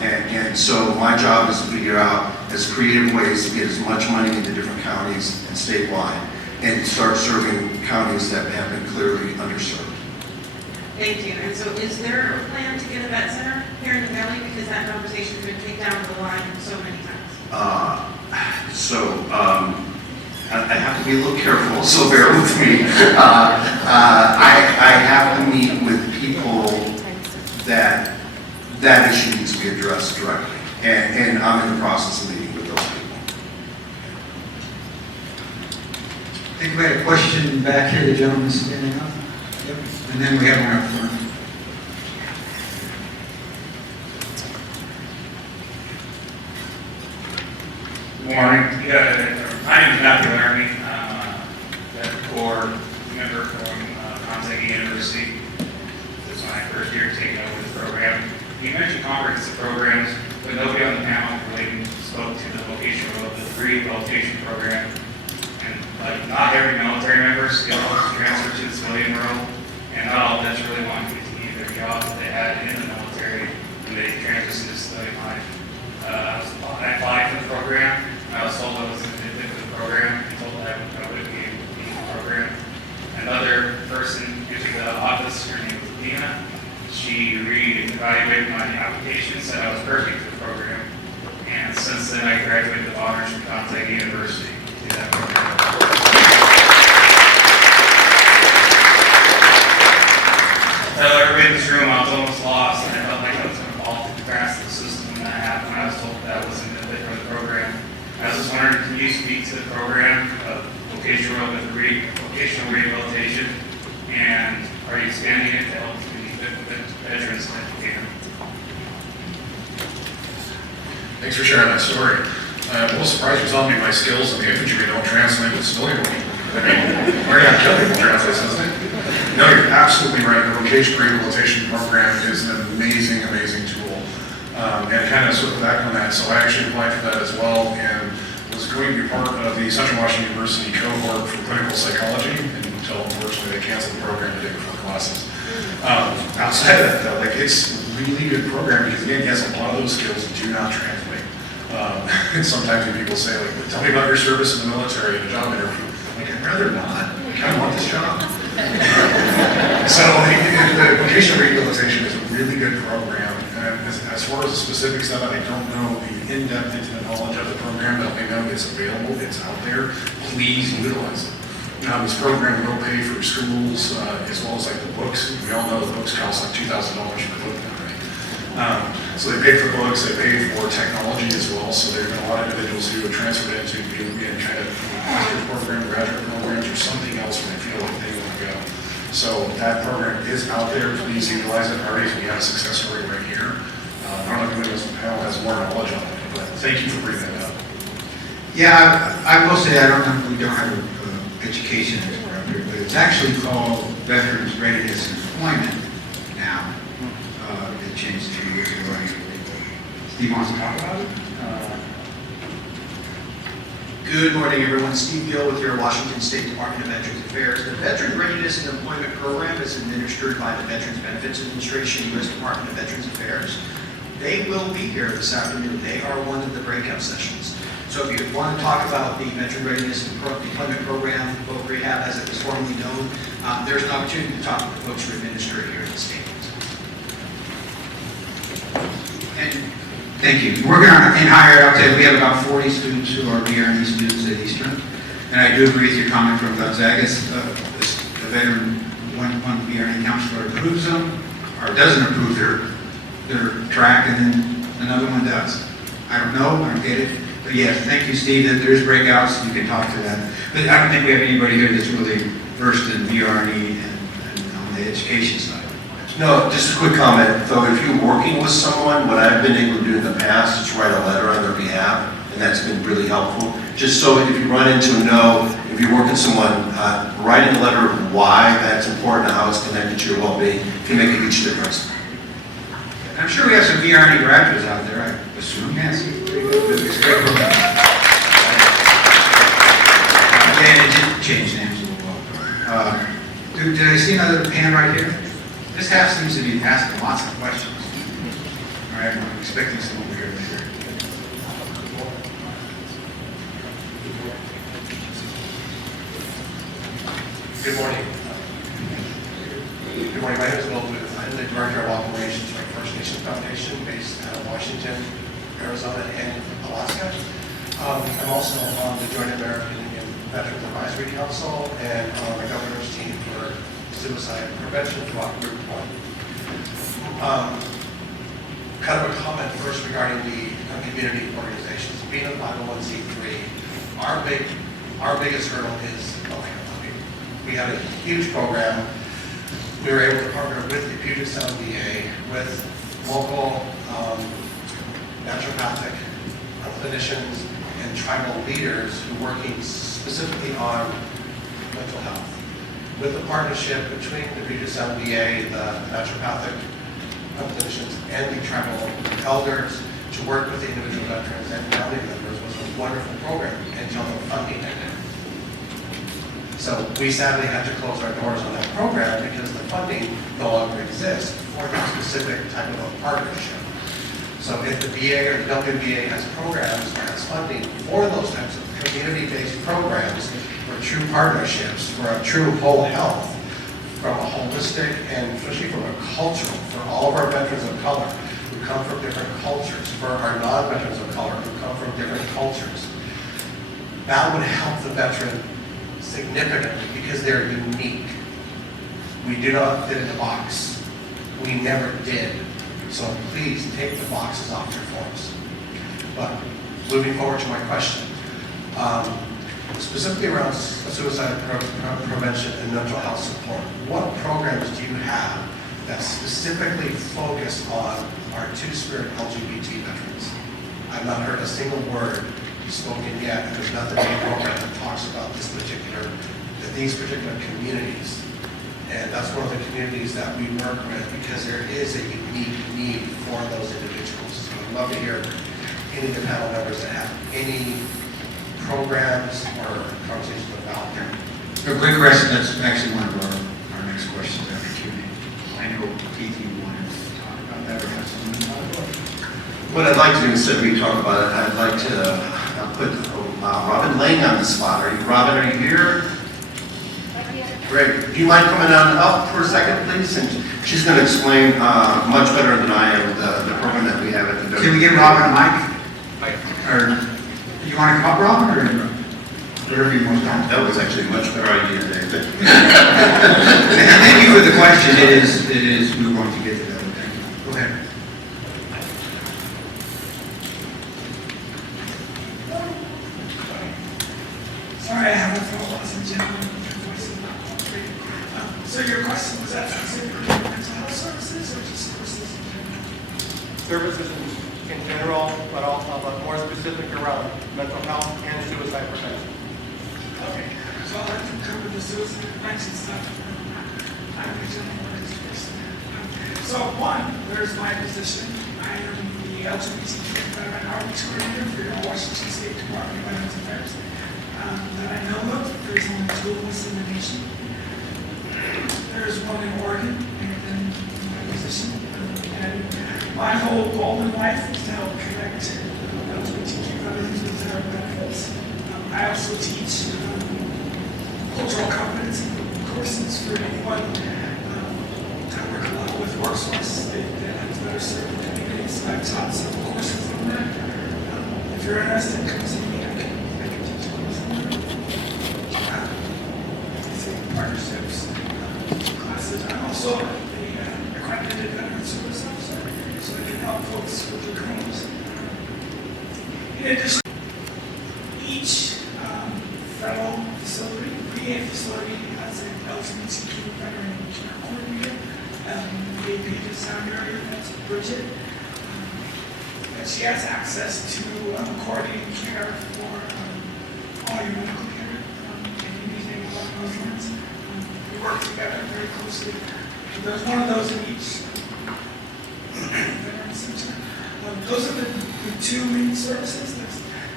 And so my job is to figure out as creative ways to get as much money into different counties and statewide and start serving counties that have been clearly underserved. Thank you. And so is there a plan to get a vet center here in the valley? Because that conversation's been kicked down the line so many times. I have to be a little careful, so bear with me. I have to meet with people that issue needs to be addressed directly. And I'm in the process of meeting with those people. I think we had a question back here, the gentleman standing up. Yep. And then we have one up front. Good morning. My name is Matthew Laramie. I'm a core member from Gonzaga University. This is my first year taking over the program. You mentioned comprehensive programs, but nobody on the panel really spoke to the vocational, the rehabilitation program. And not every military member skill transfer to the civilian world, and not all vets really want to continue their job that they had in the military when they transitioned to civilian life. I applied for the program. I was told I was a good fit for the program. I told I would be in the program. Another person into the office, her name was Dina. She re-evaluated my application, said I was perfect for the program. And since then, I graduated with honors from Gonzaga University through that program. Everybody in this room, I was almost lost, and I felt like I was going to fall through the cracks of the system, and that happened when I was told that wasn't a fit for the program. I was just wondering, can you speak to the program of vocational rehabilitation, and are you expanding it to help veterans that you can? Thanks for sharing that story. I'm a little surprised you told me my skills in the infantry don't translate with civilian work. I mean, where you have kill people translates, doesn't it? No, you're absolutely right. The vocational rehabilitation program is an amazing, amazing tool. And kind of circle back on that, so I actually applied for that as well and was going to be part of the Central Washington University cohort for clinical psychology until unfortunately they canceled the program the day before classes. Outside of that though, it's a really good program because again, yes, a lot of those skills do not translate. And sometimes when people say, tell me about your service in the military in a job interview, I'd rather not. I kind of want this job. So the vocational rehabilitation is a really good program. And as far as the specifics of it, I don't know the in-depth intimate knowledge of the program, but I know it's available, it's out there. Please utilize it. Now, this program will pay for schools as well as the books. We all know the books cost $2,000 for book now, right? So they pay for books, they pay for technology as well. So there have been a lot of individuals who have transferred into being kind of master's program, graduate programs, or something else when they feel like they want to go. So that program is out there. Please utilize it. Already, we have a success story right here. I don't know if anyone else on the panel has more knowledge on it, but thank you for bringing that up. Yeah, I will say we don't have an education expert up here, but it's actually called Veterans Readiness Employment now. It changed 2 years ago. Steve wants to talk about it? Good morning, everyone. Steve Gill with your Washington State Department of Veterans Affairs. The Veteran Readiness and Employment Program is administered by the Veterans Benefits Administration, U.S. Department of Veterans Affairs. They will be here this afternoon. They are one of the breakout sessions. So if you want to talk about the Veteran Readiness and Deployment Program, voc rehab as it was formerly known, there's an opportunity to talk with the folks who administer it here at the state. And thank you. We're going to, in higher, I'll tell you, we have about 40 students who are BRNE students at Eastern. And I do agree with your comment from Gonzaga's, the veteran, one BRNE counselor approves them, or doesn't approve their track, and then another one does. I don't know, I don't get it. But yes, thank you, Steve, that there's breakouts, you can talk to that. But I don't think we have anybody here that's really versed in BRNE and on the education side. No, just a quick comment, though, if you're working with someone, what I've been able to do in the past is write a letter on their behalf, and that's been really helpful. Just so if you run into if you're working with someone, writing a letter of why that's important and how it's connected to your well-being can make a huge difference. I'm sure we have some BRNE graduates out there, I assume, Nancy. It's a great program. And it did change names a little while. Did I see another hand right here? This half seems to be asking lots of questions. All right, I'm expecting some over here later. Good morning. Good morning. My name is Will Booth. I'm the Director of Operations for First Nation Foundation based out of Washington, Arizona, and Alaska. I'm also on the Joint American Indian Veterans Advisory Council and on the governor's team for suicide prevention throughout Group 1. Kind of a comment first regarding the community organizations. Being a 501c3, our biggest hurdle is the lack of funding. We have a huge program. We were able to partner with the Puget Sound VA, with local naturopathic clinicians and tribal leaders who are working specifically on mental health. With the partnership between the Puget Sound VA, the naturopathic clinicians, and the tribal elders to work with the individual veterans and family members was a wonderful program until the funding ended. So we sadly had to close our doors on that program because the funding no longer exists for that specific type of a partnership. So if the VA or the WVA has programs or has funding for those types of community-based programs for true partnerships, for a true whole health, from a holistic and especially from a cultural, for all of our veterans of color who come from different cultures, for our non-veterans of color who come from different cultures, that would help the veteran significantly because they're unique. We do not fit in the box. We never did. So please take the boxes off your forms. But moving forward to my question, specifically around suicide prevention and mental health support, what programs do you have that specifically focus on our Two-Spirit LGBT veterans? I've not heard a single word spoken yet, and there's nothing in the program that talks about these particular communities. And that's one of the communities that we work with because there is a unique need for those individuals. So I'd love to hear any of the panel members that have any programs or conversations about them. A great question. That's actually one of our next questions after Q&A. I know Keith, you wanted to talk about that or have something to talk about. What I'd like to do, instead of we talk about it, I'd like to put Robin Lang on the spot. Robin, are you here? Great. Do you mind coming on up for a second, please? And she's going to explain much better than I am the program that we have at the. Can we give Robin a mic? Or you want to come up, Robin, or whatever you want to talk? That was actually a much better idea, David. Thank you for the question. It is. We're going to get to that. Thank you. Go ahead. Sorry, I have a phone, ladies and gentlemen. So your question was that specifically mental health services or just services in general? Services in general, but more specific around mental health and suicide prevention. Okay, so I'd like to cover the suicide prevention stuff. I'm the gentleman who is first. So one, there's my position. I am the LGBTQ veteran outreach coordinator for your Washington State Department of Veterans Affairs. That I know of, there's only 2 of us in the nation. There's one in Oregon, and then my position. And My whole goal in life is to help connect LGBTQ veterans with their benefits. I also teach cultural competency courses for anyone. I work a lot with WorkSource. They have better served the community, so I've taught several courses on that. If you're interested, come see me. I can teach a course on that. Partnerships, classes. I'm also an accredited veteran service officer, so I can help folks with their claims. In addition, each federal facility, VA facility, has an LGBTQ veteran care coordinator. VA pages down here, that's Bridget. And she has access to coordinating care for all your medical care and anything along those lines. We work together very closely. There's one of those in each veteran center. Those are the two main services.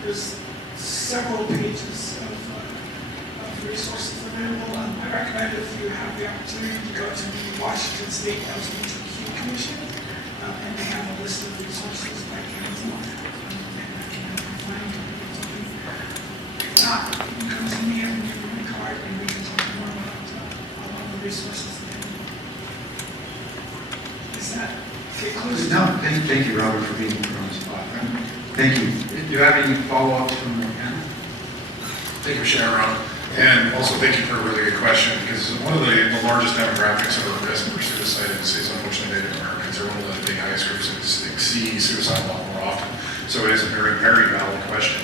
There's several pages of resources available. I recommend if you have the opportunity to go to the Washington State LGBTQ Commission, and they have a list of resources by county. And I can help you find something. If not, you can come to me and give me a card, and we can talk more about all the resources available. Is that conclusive? No, thank you, Robert, for being on the spot. Thank you. Do you have any follow-ups from the panel? Thank you, Sharon. And also thank you for a really good question, because one of the largest demographics of our risk for suicide is unfortunately Native Americans. They're one of the big highest groups that see suicide a lot more often. So it is a very, very valid question.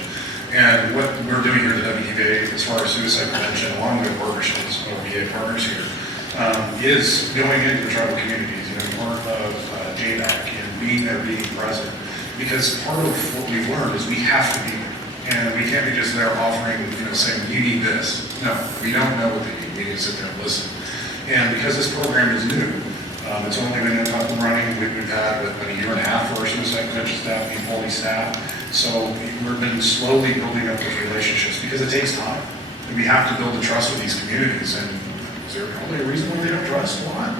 And what we're doing here at the WVA as far as suicide prevention, along with partnerships, our VA partners here, is going into the tribal communities, more of JDAC and being there, being present. Because part of what we've learned is we have to be there. And we can't be just there offering, saying, you need this. No, we don't know what they need. We need to sit there and listen. And because this program is new, it's only been up and running. We've had about a year and a half for our suicide prevention staff, being fully staffed. So we've been slowly building up those relationships because it takes time. And we have to build the trust with these communities. And is there probably a reason why they don't trust? Why?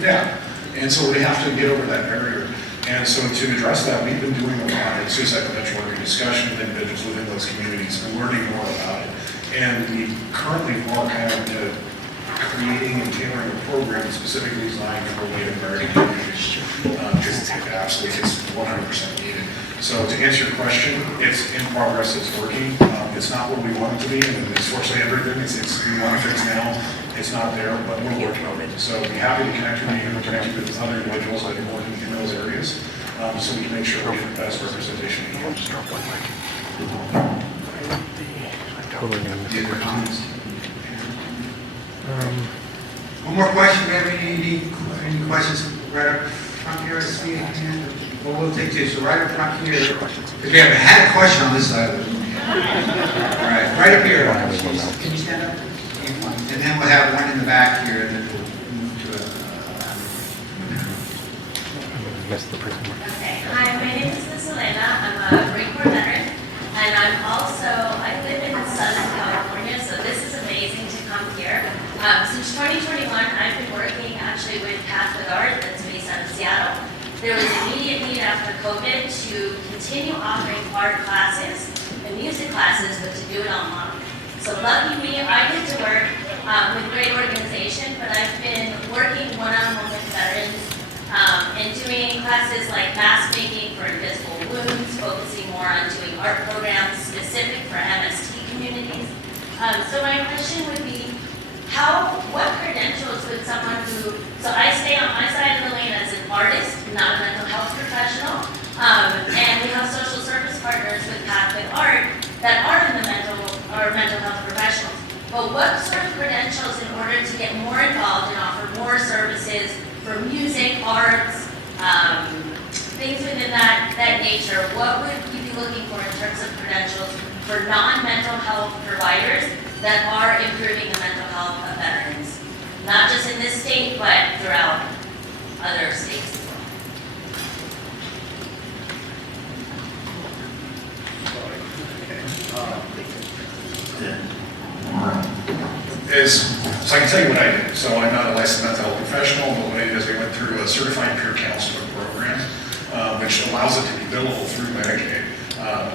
Yeah. And so they have to get over that barrier. And so to address that, we've been doing a lot of suicide prevention work and discussion with individuals within those communities and learning more about it. And we currently are kind of creating and tailoring a program specifically designed for Native American communities. Because it's absolutely, it's 100% needed. So to answer your question, it's in progress, it's working. It's not where we want it to be, and it's fortunately everything. We want to fix now. It's not there, but we're working on it. So be happy to connect with you and connect you with other individuals that are working in those areas, so we can make sure we get the best representation we can. I totally missed the questions. One more question. Do you have any questions right up front here? I see a hand. Well, we'll take two. So right up front here, because we haven't had a question on this side of the room yet. All right, right up here. Can you stand up? And then we'll have one in the back here, and then we'll move to Missed the first one. Okay, hi, my name is Liz Elena. I'm a Marine Corps veteran, and I live in Southern California, so this is amazing to come here. Since 2021, I've been working actually with Kaffie that's based out of Seattle. There was immediate need after COVID to continue offering art classes and music classes, but to do it online. So lucky me, I get to work with a great organization, but I've been working one-on-one with veterans and doing classes like mask making for invisible wounds, focusing more on doing art programs specific for MST communities. So my question would be, what credentials would someone so I stay on my side of the lane as an artist, not a mental health professional, and we have social service partners with Pathway Art that are in the mental health professionals. But what sort of credentials in order to get more involved and offer more services for music, arts, things within that nature, what would you be looking for in terms of credentials for non-mental health providers that are improving the mental health of veterans? Not just in this state, but throughout other states as well. So I can tell you what I do. So I'm not a licensed mental health professional, but what I did is I went through a certified peer counselor program which allows it to be billable through Medicaid,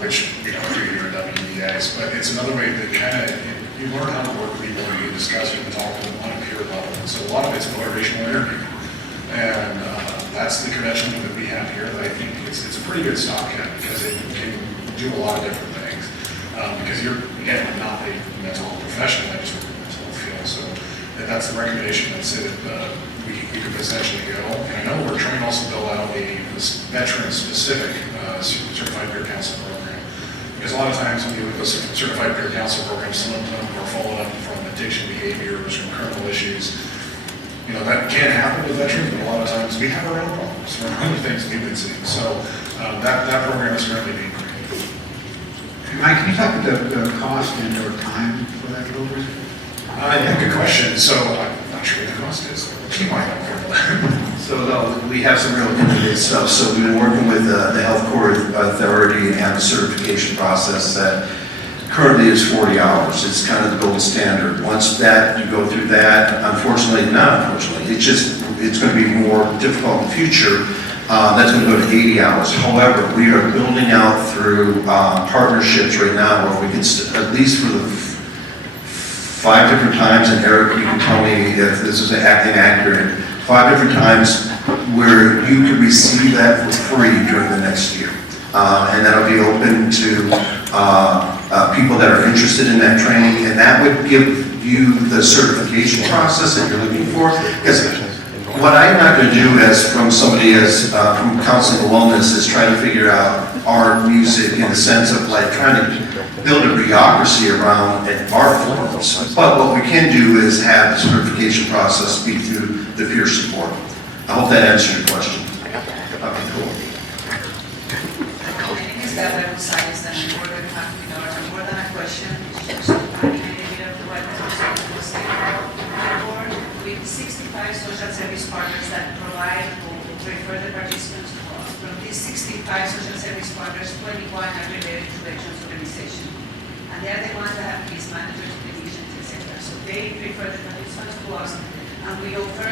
which we don't do here at WBAs, but it's another way that kind of, you learn how to work with people and you discuss it and talk to them on a peer level. And so a lot of it's motivational interviewing. And that's the convention that we have here that I think it's a pretty good stopgap because it can do a lot of different things. Because you're, again, not a mental health professional, I just work in the mental health field. So that's the recommendation that said we could essentially go. And I know we're trying to also build out a veteran-specific certified peer counseling program. Because a lot of times when you look at those certified peer counseling programs, some of them are followed up from addiction behaviors, from criminal issues. You know, that can happen with veterans, but a lot of times we have our own problems from other things we've been seeing. So that program is currently being created. Mike, can you talk about the cost and or time for that program? Yeah, good question. So I'm not sure what the cost is. You might know. So we have some real innovative stuff. So we've been working with the Health Corps Authority and the certification process that currently is 40 hours. It's kind of the gold standard. Once that, you go through that, unfortunately, not unfortunately, it's going to be more difficult in the future. That's going to go to 80 hours. However, we are building out through partnerships right now where we can, at least for the 5 different times, and Eric, you can tell me if this is acting accurate, 5 different times where you can receive that for free during the next year. And that'll be open to people that are interested in that training, and that would give you the certification process that you're looking for. Because what I'm not going to do as from somebody as from counseling and wellness is try to figure out art, music in the sense of like trying to build a bureaucracy around art forms. But what we can do is have the certification process be through the peer support. I hope that answers your question. Okay, cool. That website is more than more than a question. Just adding a bit of the web with 65 social service partners that provide or refer the participants to us. From these 65 social service partners, 21 are related to veterans organization. And they are the ones that have case managers, clinicians, etc. So they refer the participants to us, and we offer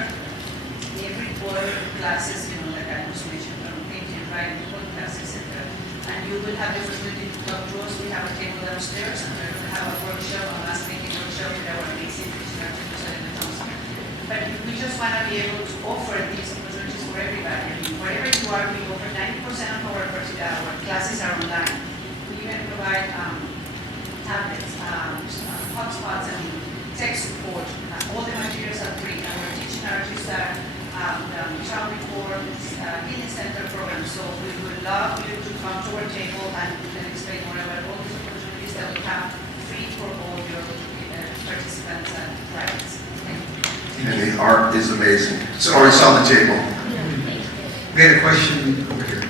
every quarter classes, like I was mentioned, from painting, writing, classes, etc. And you will have the opportunity to talk to us. We have a table downstairs, and we're going to have a workshop, a mass meeting workshop with our amazing instructors and the counselor. But we just want to be able to offer these opportunities for everybody. I mean, wherever you are, we offer 90% of our classes are online. We even provide tablets, hotspots, and tech support. All the materials are free. And we're teaching our artists that child reform, healing center program. So we would love you to come to our table and explain more about all these opportunities that we have free for all your participants and clients. And the art is amazing. It's already on the table. We had a question over here.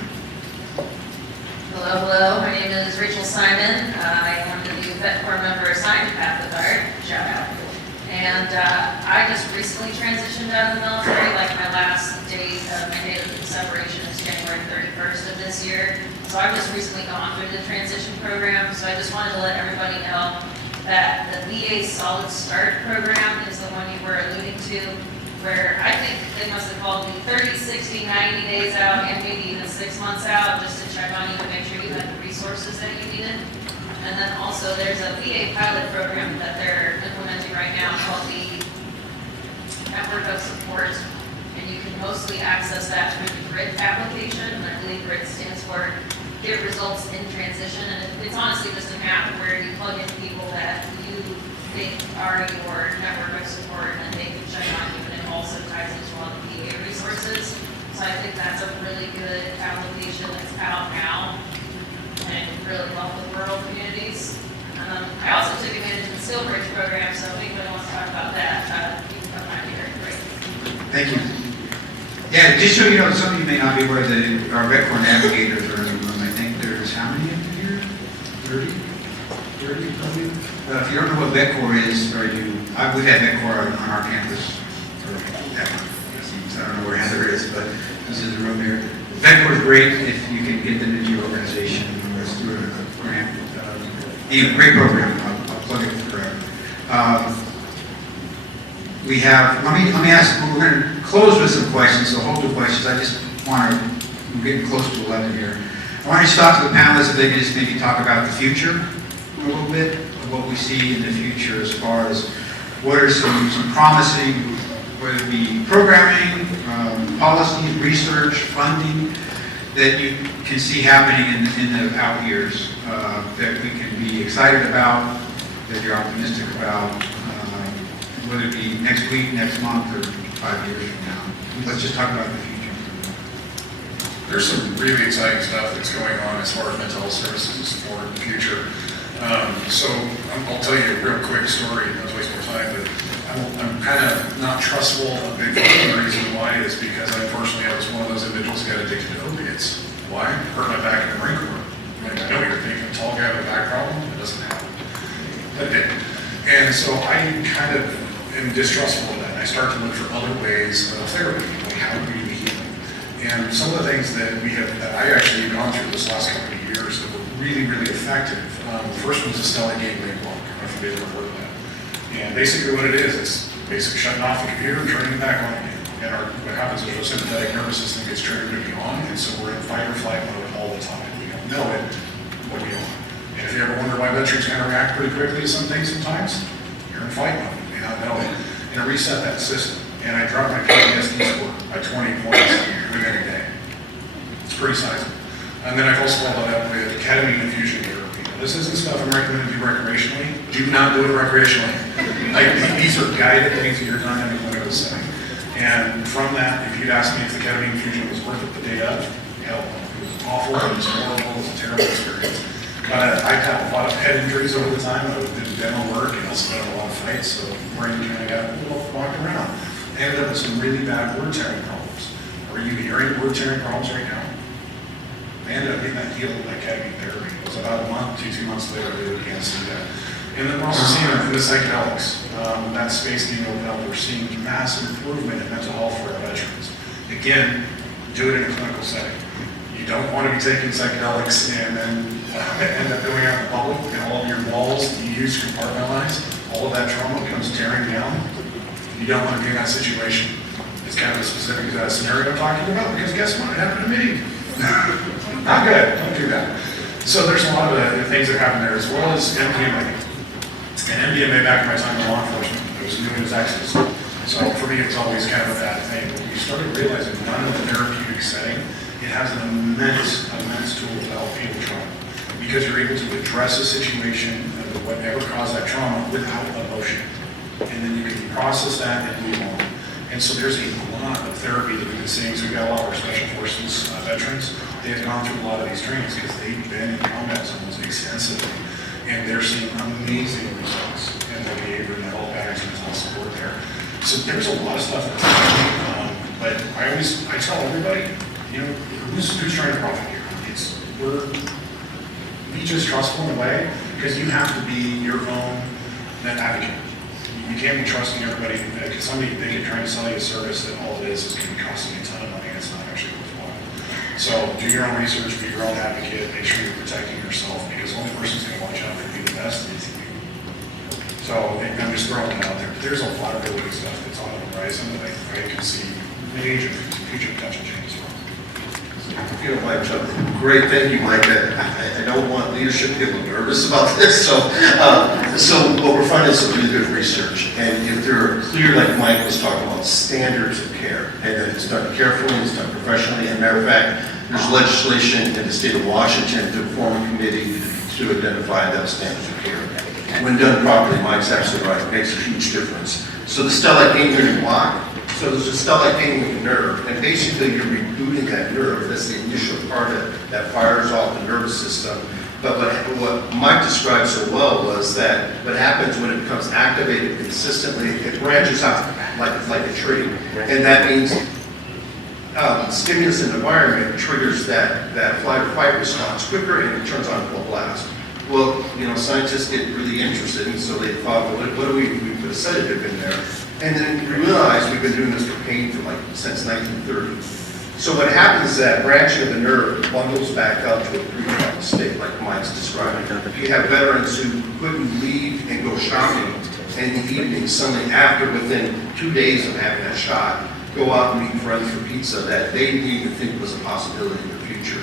Hello. My name is Rachel Simon. I am the new Vet Corps member assigned to Path with Art. Shout out. And I just recently transitioned out of the military. Like my last date of my date of separation is January 31st of this year. So I've just recently gone through the transition program. So I just wanted to let everybody know that the VA Solid Start program is the one you were alluding to, where I think they must have called me 30, 60, 90 days out, and maybe even 6 months out, just to check on you to make sure you had the resources that you needed. And then also there's a VA pilot program that they're implementing right now called the Network of Support, and you can mostly access that through the Grette application, and I believe Grette stands for Get Results in Transition, and it's honestly just a map where you plug in people that you think are your network of support, and they can check on you, and it also ties into all the VA resources. So I think that's a really good application that's out now, and really well with rural communities. I also took advantage of the Stillbridge program, so if anybody wants to talk about that, you can come out here. Great. Thank you. Yeah, just so you know, some of you may not be aware that our Vet Corps navigators are in the room. I think there's how many in here? 30 probably? If you don't know what Vet Corps is, or we've had Vet Corps on our campus forever. I don't know where Heather is, but this is the room here. Vet Corps is great if you can get them into your organization. Let's do a grant. Great program. I'll plug it forever. We have, let me ask, we're going to close with some questions, so hold the questions. I just want to we're getting close to 11 here. I want to just talk to the panelists if they could just maybe talk about the future a little bit, of what we see in the future as far as what are some promising, whether it be programming, policies, research, funding, that you can see happening in the out years that we can be excited about, that you're optimistic about, whether it be next week, next month, or 5 years from now. Let's just talk about the future. There's some really exciting stuff that's going on as far as mental health services and support in the future. So I'll tell you a real quick story, not to waste more time, but I'm kind of not trustful of big pharma. The reason why is because unfortunately I was one of those individuals who got addicted to opiates. Why? Hurt my back in the Marine Corps. Like, I know you're thinking a tall guy with a back problem, it doesn't happen. But it did. And so I kind of am distrustful of that. I start to look for other ways of therapy, like how do we heal? And some of the things that I actually gone through this last couple of years that were really, really effective. The first one was a stellate gateway block. I don't know if you've ever heard of that. And basically what it is, it's basically shutting off the computer and turning it back on again. And what happens is our sympathetic nervous system gets triggered to be on, and so we're in fight or flight mode all the time. We don't know it, but we are. And if you ever wonder why veterans kind of react pretty quickly to some things sometimes, you're in fight mode. You may not know it. And I reset that system. And I dropped my PTSD score by 20 points within a day. It's pretty sizable. And then I've also followed that up with ketamine infusion therapy. Now, this isn't stuff I'm recommending to do recreationally. Do not do it recreationally. These are guided things that you're done in a clinical setting. And from that, if you'd asked me if the ketamine infusion was worth it the day of, hell no. It was awful, it was horrible, it was a terrible experience. But I've had a lot of head injuries over the time. I did dental work and also had a lot of fights, so brain kind of got a little walked around. I ended up with some really bad word tearing problems. Are you hearing word tearing problems right now? I ended up getting that healed with ketamine therapy. It was about a month, 2 months later, we began to see that. And then we're also seeing it in the psychedelics. That space being opened up, we're seeing massive improvement in mental health for our veterans. Again, do it in a clinical setting. You don't want to be taking psychedelics and then end up going out in public and all of your walls you use to compartmentalize, all of that trauma comes tearing down. You don't want to be in that situation. It's kind of a specific scenario I'm talking about because guess what? It happened to me. Not good. Don't do that. So there's a lot of things that happen there as well as MDMA. And MDMA back in my time in law enforcement, it was new as access. So for me, it's always kind of a bad thing. But we started realizing none of the therapeutic setting, it has an immense tool to help people trauma. Because you're able to address a situation of whatever caused that trauma without emotion. And then you can process that and move on. And so there's a lot of therapy that we've been seeing. So we've got a lot of our special forces veterans. They've gone through a lot of these trainings because they've been in combat zones extensively. And they're seeing amazing results in their behavior and their whole patterns and mental support there. So there's a lot of stuff that's happening. But I tell everybody, who's trying to profit here? Be just trustful in a way because you have to be your own advocate. You can't be trusting everybody because they can try to sell you a service that all it is going to be costing you a ton of money and it's not actually worthwhile. So do your own research, be your own advocate, make sure you're protecting yourself because the only person who's going to watch out for you the best is you. So I'm just throwing it out there. But there's a lot of really good stuff that's on the horizon that I can see major future potential changes from. If you don't mind, Chuck. Great, thank you, Mike. I don't want leadership to get a little nervous about this. So what we're finding is some really good research. And if there are clear, like Mike was talking about, standards of care, and that it's done carefully, it's done professionally. And matter of fact, there's legislation in the state of Washington to form a committee to identify those standards of care. When done properly, Mike's absolutely right, it makes a huge difference. So the stellate ganglion block, so there's a stellate ganglion nerve, and basically you're rebooting that nerve. That's the initial part that fires off the nervous system. But what Mike described so well was that what happens when it becomes activated consistently, it branches out like a tree. And that means stimulus in the environment triggers that flight or fight response quicker and it turns on full blast. Well, scientists get really interested, and so they thought, well, what do we put a sedative in there? And then we realized we've been doing this for pain since 1930. So what happens is that branching of the nerve bundles back up to a pre-traumatic state, like Mike's describing. You have veterans who couldn't leave and go shopping in the evening, suddenly within 2 days of having that shot, go out and meet friends for pizza that they didn't even think was a possibility in the future.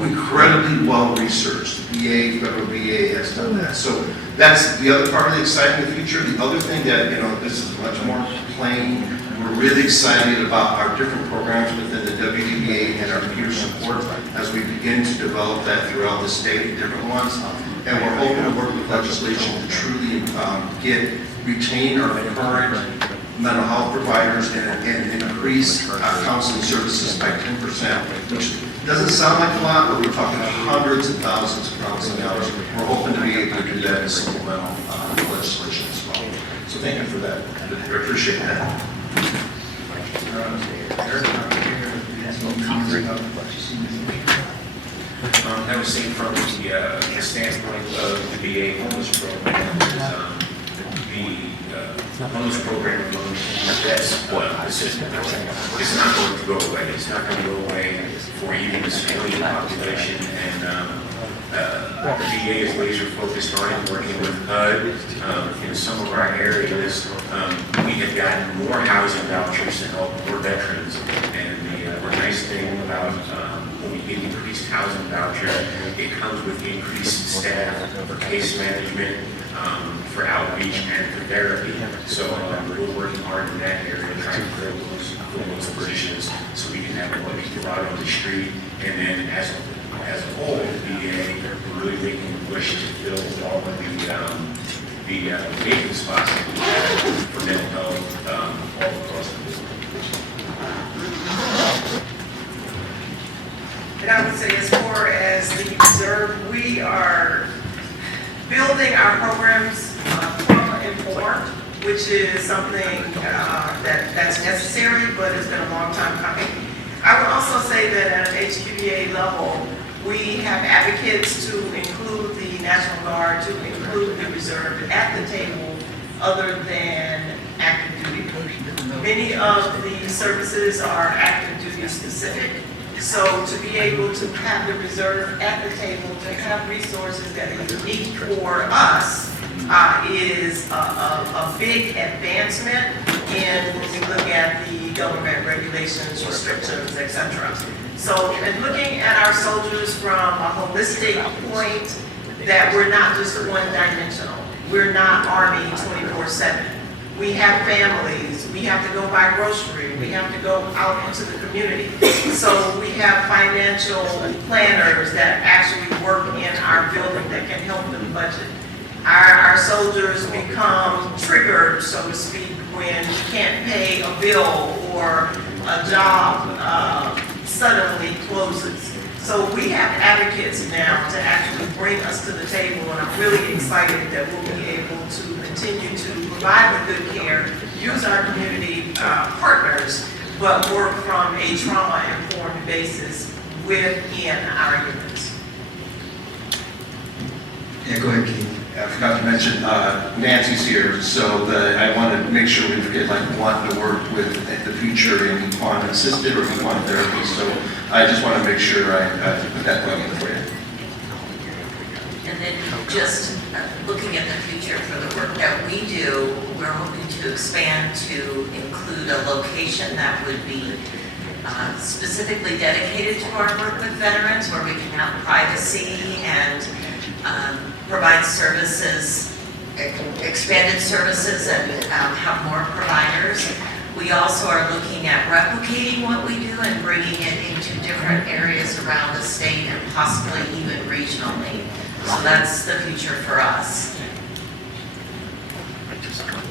Incredibly well-researched. The federal VA has done that. So that's the other part of the exciting future. The other thing that, this is much more plain. We're really excited about our different programs within the WDBA and our peer support as we begin to develop that throughout the state, different ones. And we're hoping to work with legislation to truly retain our current mental health providers and increase our counseling services by 10%, which doesn't sound like a lot, but we're talking hundreds of thousands of counseling hours. We're hoping to be able to do that in supplemental legislation as well. So thank you for that. I appreciate that. I was saying from the standpoint of the VA homeless program, the homeless program alone, that's the system. It's not going to go away. It's not going to go away for even the civilian population. And the VA is laser focused on it, working with HUD. In some of our areas, we have gotten more housing vouchers to help more veterans. And the nice thing about when we get increased housing vouchers, it comes with increased staff for case management, for outreach and for therapy. So we're working hard in that area, trying to fill those positions so we can have more people out on the street. And then as a whole, the VA, we're really making a push to fill all of the vacant spots that we have for mental health all across the board. And I would say as far as the reserve, we are building our programs trauma-informed, which is something that's necessary, but it's been a long time coming. I would also say that at an HQBA level, we have advocates to include the National Guard, to include the reserve at the table other than active duty. Many of the services are active duty specific. So to be able to have the reserve at the table, to have resources that are unique for us is a big advancement in when we look at the government regulations, restrictions, etc. So in looking at our soldiers from a holistic point, that we're not just one-dimensional. We're not Army 24/7. We have families, we have to go buy groceries, we have to go out into the community. So we have financial planners that actually work in our building that can help them budget. Our soldiers become triggered, so to speak, when you can't pay a bill or a job suddenly closes. So we have advocates now to actually bring us to the table, and I'm really excited that we'll be able to continue to provide the good care, use our community partners, but work from a trauma-informed basis within our units. Yeah, go ahead, Keith. I forgot to mention, Nancy's here, so I want to make sure we forget wanting to work with the future in equine assisted or equine therapy. So I just want to make sure I put that plug in for you. And then just looking at the future for the work that we do, we're hoping to expand to include a location that would be specifically dedicated to our work with veterans, where we can have privacy and provide services, expanded services, and have more providers. We also are looking at replicating what we do and bringing it into different areas around the state and possibly even regionally. So that's the future for us.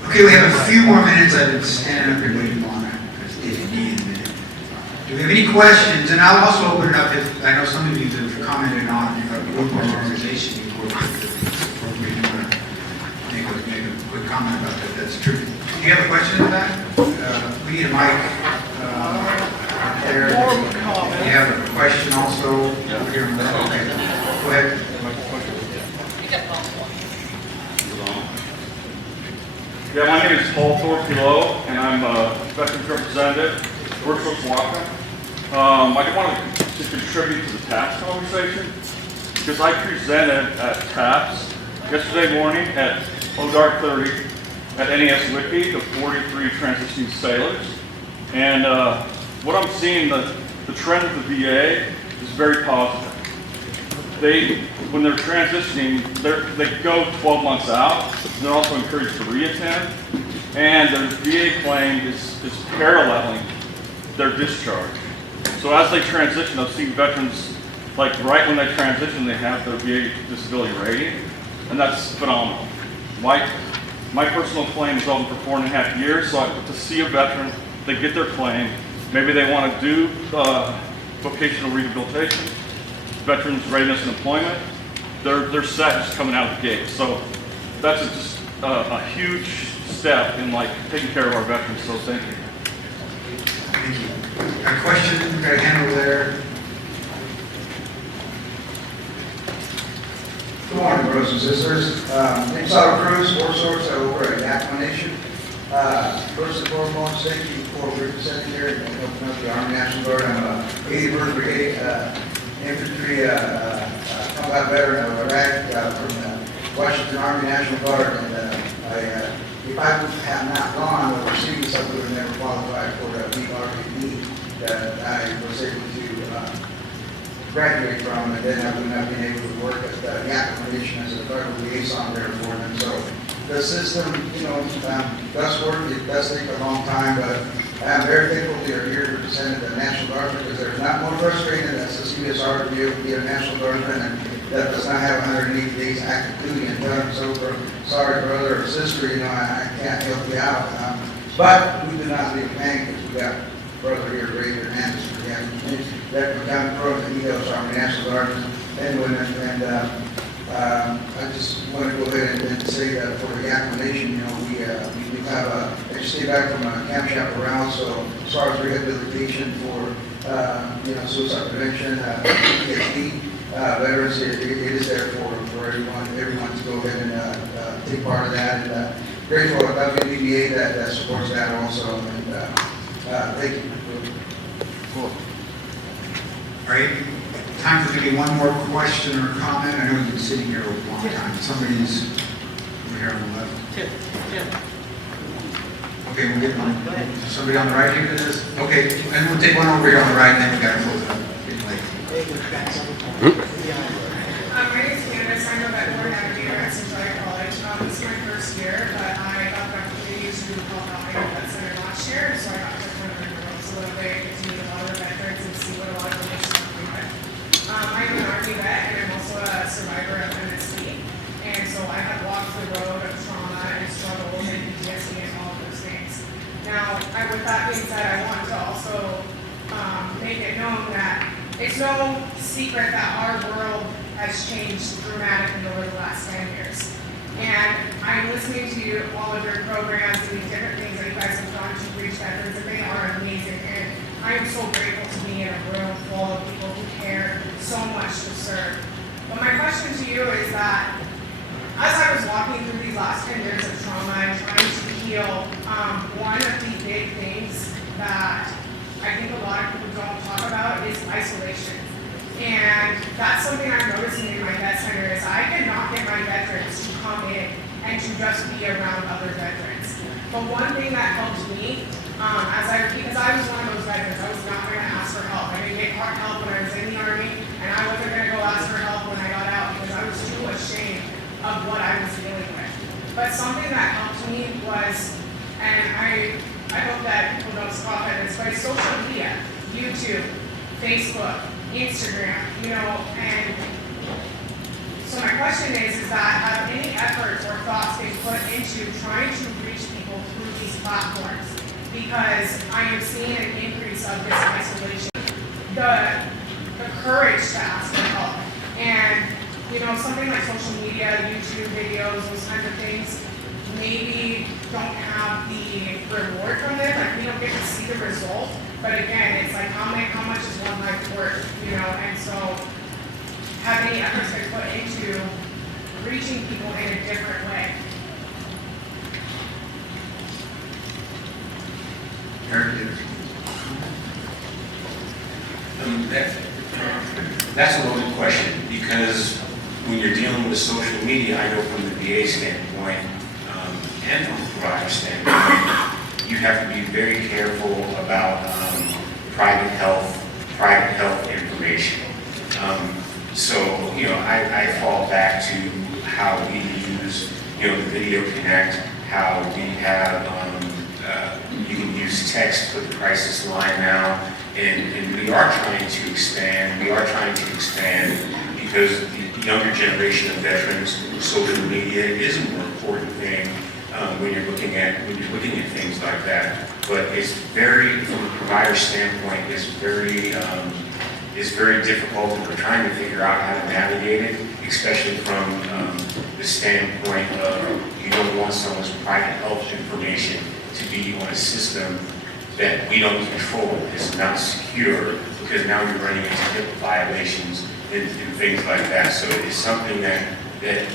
Okay, we have a few more minutes. I've been standing up here waiting longer because it needed a minute. Do we have any questions? And I'll also open it up if I know some of you have commented on a group or organization you work with. Make a quick comment about that. That's true. Do you have a question on that? We need a mic there. You have a question also over here on the left. Okay. Go ahead. Yeah, my name is Paul Torpillo, and I'm a Veterans Representative, work for Waka. I wanted to contribute to the TAPS conversation because I presented at TAPS yesterday morning at dark 30 at NES Wiki to 43 transitioning sailors. And what I'm seeing, the trend of the VA is very positive. When they're transitioning, they go 12 months out. They're also encouraged to reattend. And their VA claim is paralleling their discharge. So as they transition, I've seen veterans, like right when they transition, they have their VA disability rating, and that's phenomenal. My personal claim is open for 4.5 years, so to see a veteran, they get their claim, maybe they want to do vocational rehabilitation, veterans readiness and employment, they're set just coming out of the gate. So that's just a huge step in like taking care of our veterans, so thank you. Thank you. A question, we've got a hand over there. Good morning, brothers and sisters. Name's Otto Cruz, Sports Source over at Yakima Nation. First and foremost, thank you for representing here and helping out the Army National Guard. I'm a 81st Brigade Infantry combat veteran of Iraq from the Washington Army National Guard. And if I had not gone overseas, I would have never qualified for the BRPD that I was able to graduate from, and then I would not been able to work at the Yakima Nation as a federal liaison there for them. So the system, does work. It does take a long time, but I'm very thankful we are here to represent the National Guard, because there's not more frustrating as a CSR to be able to be a National Guardsman and that does not have 180 days active duty and done. So sorry, brother or sister, I can't help you out. But we do not leave hanging, because we got brother here, Raven Anderson, that comes down the road, and he helps our National Guard and women. And I just want to go ahead and say that for the Yakima Nation, we do have I just stay back from Camp Chaparral, so as far as rehabilitation for suicide prevention, PTSD, veterans, it is there for everyone to go ahead and take part of that. And grateful to WBBA that supports that also. And thank you. Cool. All right, time for maybe one more question or comment. I know you've been sitting here a long time. Somebody's over here on the left. Tim. Okay, we'll get one. Somebody on the right here to this? Okay, and we'll take one over here on the right, and then we got to close it up. Getting late. My name is Candace. I'm a veteran navigator at Centralia College. This is my first year, but I got the opportunity to help out my vet center last year, so I got to kind of learn so that way I get to meet a lot of the veterans and see what a lot of them are struggling with. I'm an Army vet, and I'm also a survivor of MSD. And so I have walked the road of trauma and struggles and PTSD and all of those things. Now, with that being said, I want to also make it known that it's no secret that our world has changed dramatically over the last 10 years. And I'm listening to all of your programs and these different things that you guys have done to reach veterans, and they are amazing. And I am so grateful to be in a room full of people who care so much to serve. But my question to you is that, as I was walking through these last 10 years of trauma and trying to heal, one of the big things that I think a lot of people don't talk about is isolation. And that's something I'm noticing in my vet center is I cannot get my veterans to come in and to just be around other veterans. But one thing that helped me, because I was one of those veterans, I was not going to ask for help. I didn't get help when I was in the Army, and I wasn't going to go ask for help when I got out because I was too ashamed of what I was dealing with. But something that helped me was, and I hope that people don't scoff at this, but social media, YouTube, Facebook, Instagram, and so my question is that have any efforts or thoughts been put into trying to reach people through these platforms? Because I am seeing an increase of this isolation, the courage to ask for help, and something like social media, YouTube videos, those kinds of things, maybe don't have the reward from it, like we don't get to see the result, but again, it's like how much is one life worth, and so have any efforts been put into reaching people in a different way? That's a loaded question, because when you're dealing with social media, I know from the VA standpoint, and from the provider standpoint, you have to be very careful about private health information. So, I fall back to how we use, the Video Connect, how we have, you can use text for the crisis line now, and we are trying to expand. We are trying to expand because the younger generation of veterans, social media is a more important thing when you're looking at things like that. But it's very, from a provider standpoint, it's very difficult, and we're trying to figure out how to navigate it, especially from the standpoint of you don't want someone's private health information to be on a system that we don't control. It's not secure, because now you're running into HIPAA violations and things like that. So it's something that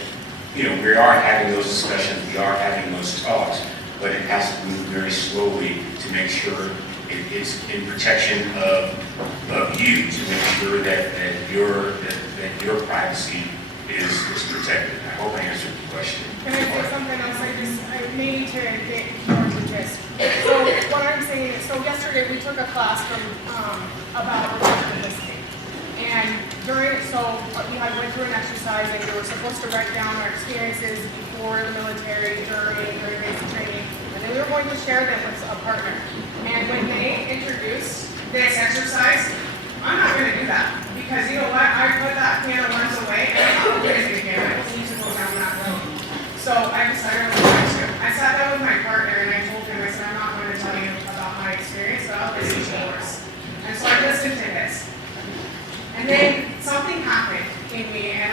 we are having those discussions, we are having those talks, but it has to move very slowly to make sure it's in protection of you, to make sure that your privacy is protected. I hope I answered the question. Can I say something else? I may need to get more to this. So what I'm saying is, so yesterday we took a class from about electrical listening. And we went through an exercise, and we were supposed to write down our experiences before the military, during basic training, and then we were going to share them with a partner. And when they introduced this exercise, I'm not going to do that, because you know what? I put that can of worms away, and I'm not going to do it again. I don't need to go down that road. So I decided I was going to. I sat down with my partner, and I told him, I said, I'm not going to tell you about my experience, but I'll listen to yours. And so I listened to this. And then something happened in me, and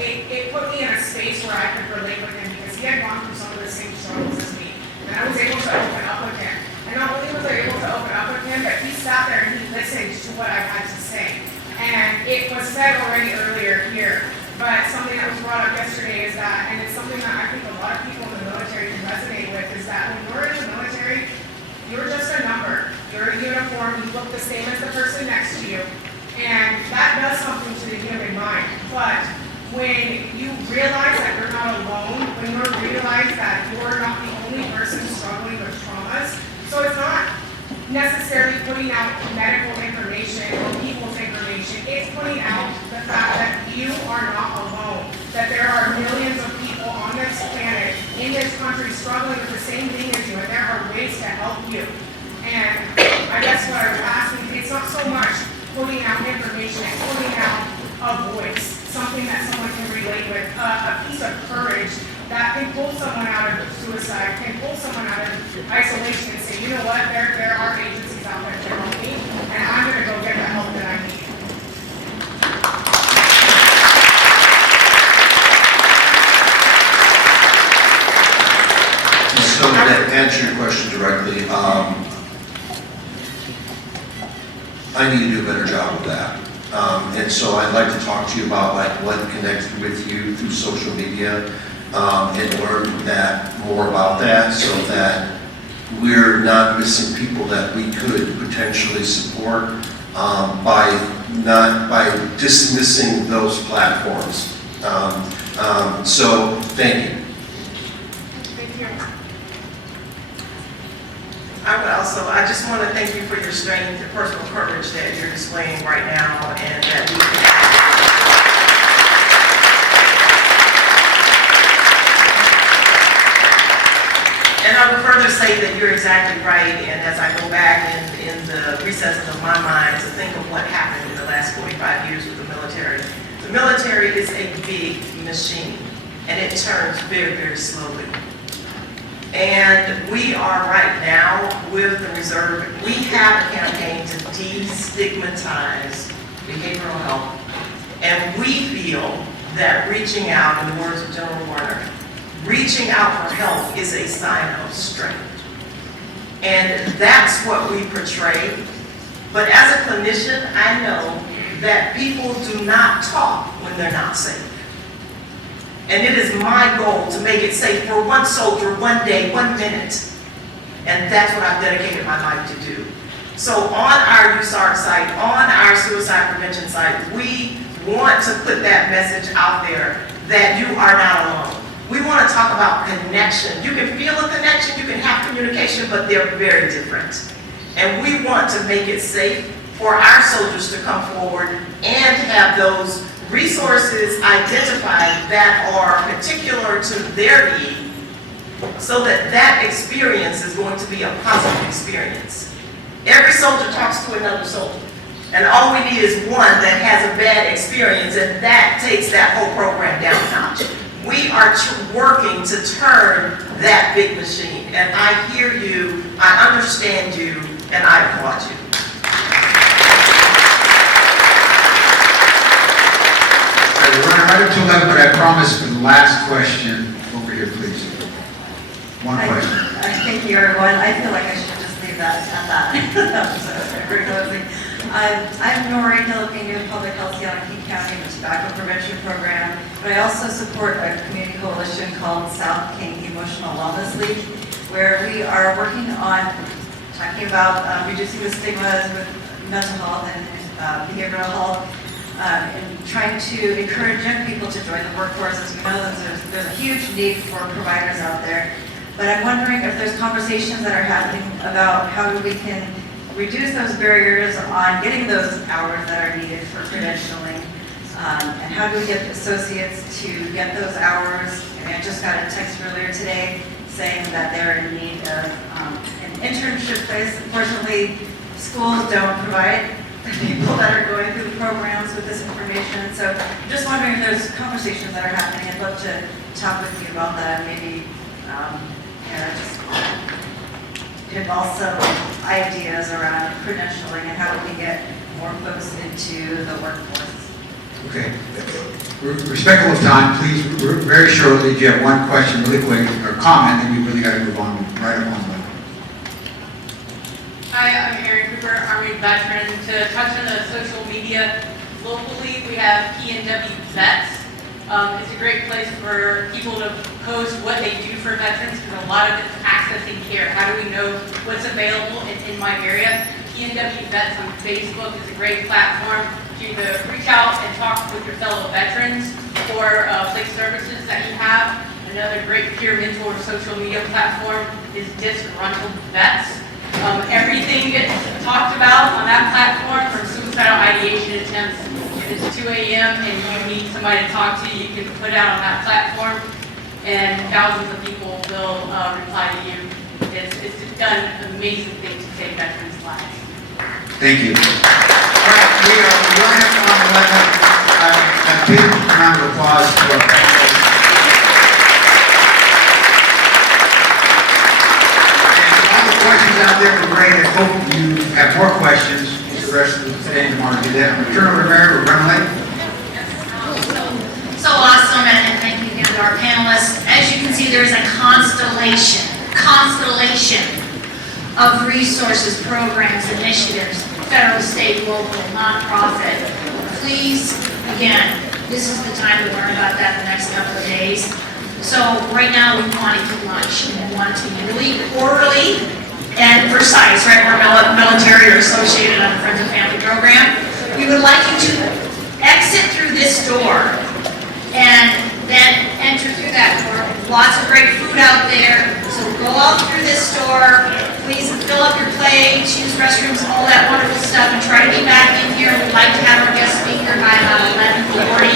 it put me in a space where I could relate with him, because he had gone through some of the same struggles as me. And I was able to open up with him. And not only was I able to open up with him, but he sat there and he listened to what I had to say. And it was said already earlier here, but something that was brought up yesterday is that, and it's something that I think a lot of people in the military can resonate with, is that when you're in the military, you're just a number. You're in uniform, you look the same as the person next to you. And that does something to the human mind. But when you realize that you're not alone, when you realize that you're not the only person struggling with traumas, so it's not necessarily putting out medical information or people's information, it's putting out the fact that you are not alone, that there are millions of people on this planet, in this country, struggling with the same thing as you, and there are ways to help you. And I guess what I was asking, it's not so much putting out information, and putting out a voice, something that someone can relate with, a piece of courage that can pull someone out of suicide, can pull someone out of isolation and say, you know what, there are agencies out there to help me, and I'm going to go get the help that I need. So to answer your question directly, I need to do a better job of that. And so I'd like to talk to you about what connects with you through social media, and learn more about that, so that we're not missing people that we could potentially support by dismissing those platforms. So thank you. I just want to thank you for your strength, your personal courage that you're displaying right now, and that we can. And I would further say that you're exactly right, and as I go back in the recesses of my mind to think of what happened in the last 45 years with the military is a big machine, and it turns very, very slowly. And we are right now with the reserve, we have a campaign to destigmatize behavioral health. And we feel that reaching out, in the words of General Warner, reaching out for help is a sign of strength. And that's what we portray. But as a clinician, I know that people do not talk when they're not safe. And it is my goal to make it safe for one soldier, one day, 1 minute. And that's what I've dedicated my life to do. So on our USARC site, on our suicide prevention site, we want to put that message out there that you are not alone. We want to talk about connection. You can feel a connection, you can have communication, but they're very different. And we want to make it safe for our soldiers to come forward and have those resources identified that are particular to their need, so that that experience is going to be a positive experience. Every soldier talks to another soldier, and all we need is one that has a bad experience, and that takes that whole program down a notch. We are working to turn that big machine, and I hear you, I understand you, and I applaud you. We're running right up to 11, but I promise for the last question, over here, please. One question. Thank you, everyone. I feel like I should just leave that at that. Very closing. I'm Nori Filipino, Public Health Seattle King County, the Tobacco Prevention Program, but I also support a community coalition called South King Emotional Wellness League, where we are working on talking about reducing the stigmas with mental health and behavioral health, and trying to encourage young people to join the workforce. As we know, there's a huge need for providers out there. But I'm wondering if there's conversations that are happening about how we can reduce those barriers on getting those hours that are needed for credentialing, and how do we get associates to get those hours. And I just got a text earlier today saying that they're in need of an internship place. Unfortunately, schools don't provide people that are going through the programs with this information. So I'm just wondering if there's conversations that are happening. I'd love to talk with you about that. Maybe just give also ideas around credentialing and how we can get more folks into the workforce. Okay. Respectful of time, please, very shortly, if you have one question really quick, or comment, then we really got to move on right up on that. Hi, I'm Erin Cooper, Army veteran. To touch on the social media, locally we have PNW Vets. It's a great place for people to post what they do for veterans, because a lot of it's accessing care. How do we know what's available in my area? PNW Vets on Facebook is a great platform to reach out and talk with your fellow veterans or place services that you have. Another great peer mentor social media platform is Disgruntled Vets. Everything gets talked about on that platform, from suicidal ideation attempts. If it's 2 a.m. and you need somebody to talk to, you can put it out on that platform, and thousands of people will reply to you. It's done amazing things to save veterans' lives. Thank you. All right, we are running up on 11. A big round of applause for our panelists. And all the questions out there were great. I hope you have more questions the rest of today and tomorrow to do that. I'm going to turn over to Meyer. We're running late. So awesome, and thank you again to our panelists. As you can see, there's a constellation of resources, programs, initiatives, federal, state, local, nonprofit. Please, again, this is the time to learn about that the next couple of days. So right now we want to eat lunch, and we want to be really orderly and precise, right? We're military or associated on the Friends and Family program. We would like you to exit through this door and then enter through that door. Lots of great food out there. So go out through this door. Please fill up your plates, use restrooms, all that wonderful stuff, and try to be back in here. We'd like to have our guest speaker by about 11:40,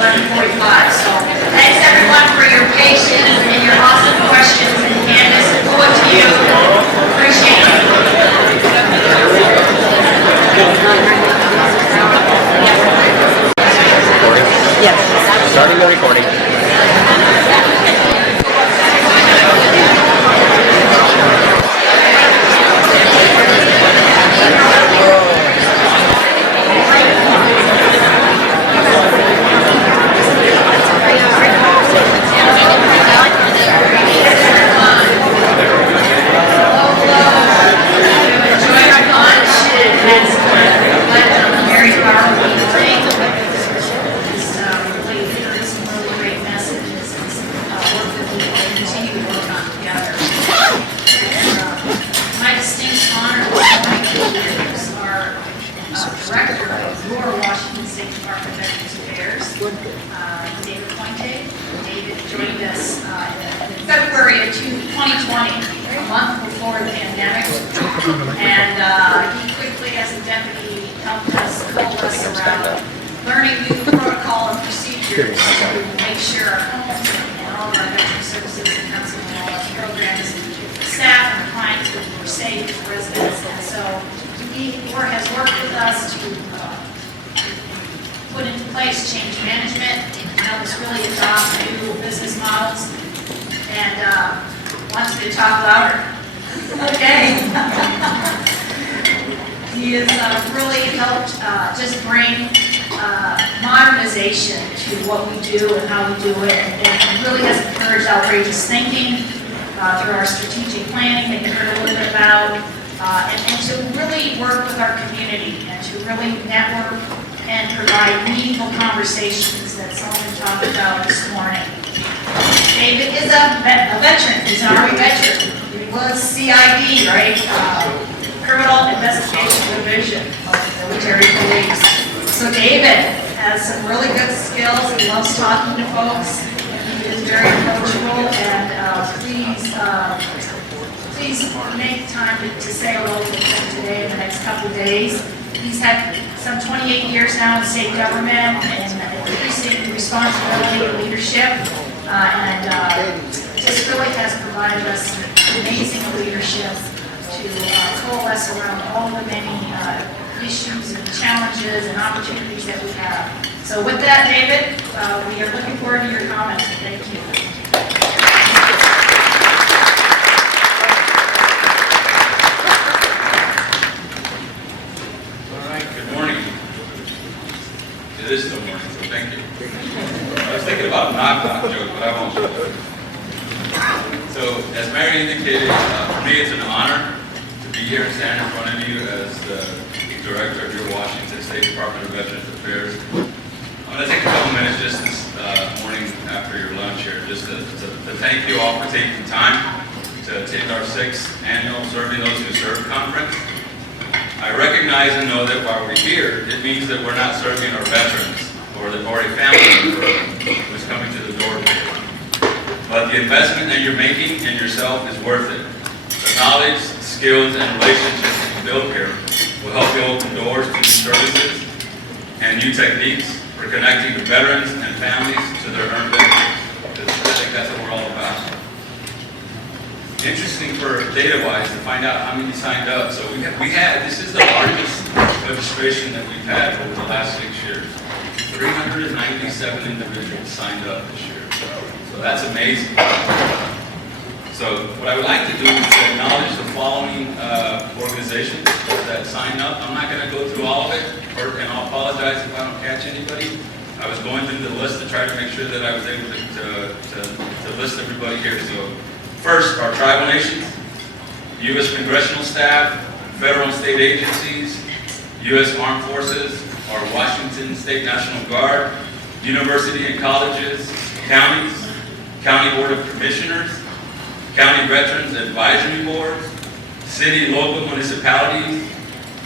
11:45. So thanks everyone for your patience and your awesome questions. And Candace, over to you. Appreciate it. Yes. Starting the recording. David joined us us in February of 2020, a month before the pandemic. And he quickly, as a deputy, helped us coalesce around learning new protocol and procedures to make sure our homes and all of our veteran services and counseling and all our programs, staff and clients were safe residents. And so he has worked with us to put into place change management, help us really adopt new business models, and wants me to talk louder. Okay. He has really helped just bring modernization to what we do and how we do it, and really has encouraged outrageous thinking through our strategic planning that you heard a little bit about, and to really work with our community and to really network and provide meaningful conversations that someone talked about this morning. David is a veteran. He's an Army veteran. He was CID, right? Criminal Investigation Division of Military Police. So David has some really good skills. He loves talking to folks. He is very approachable, and please make time to say hello to him today in the next couple of days. He's had some 28 years now in state government and increasing responsibility and leadership, and just really has provided us amazing leadership to coalesce around all the many issues and challenges and opportunities that we have. So with that, David, we are looking forward to your comments. Thank you. Good morning. It is still morning, so thank you. I was thinking about a knock-knock joke, but I won't. So, as Mary indicated, for me it's an honor to be here and stand in front of you as the Director of your Washington State Department of Veterans Affairs. I'm going to take a couple minutes just this morning after your lunch here, just to thank you all for taking time to attend our 6th annual Serving Those Who Serve conference. I recognize and know that while we're here, it means that we're not serving our veterans or a family member who's coming to the door today. But the investment that you're making in yourself is worth it. The knowledge, skills, and relationships that you build here will help you open doors to new services and new techniques for connecting the veterans and families to their earned benefits. Because I think that's what we're all about. Interesting for data-wise to find out how many signed up. So this is the largest registration that we've had over the last 6 years. 397 individuals signed up this year. So that's amazing. So what I would like to do is to acknowledge the following organizations that signed up. I'm not going to go through all of it, and I'll apologize if I don't catch anybody. I was going through the list to try to make sure that I was able to list everybody here. So first, our tribal nations, U.S. congressional staff, federal and state agencies, U.S. Armed Forces, our Washington State National Guard, university and colleges, counties, County Board of Commissioners, County Veterans Advisory Boards, city and local municipalities,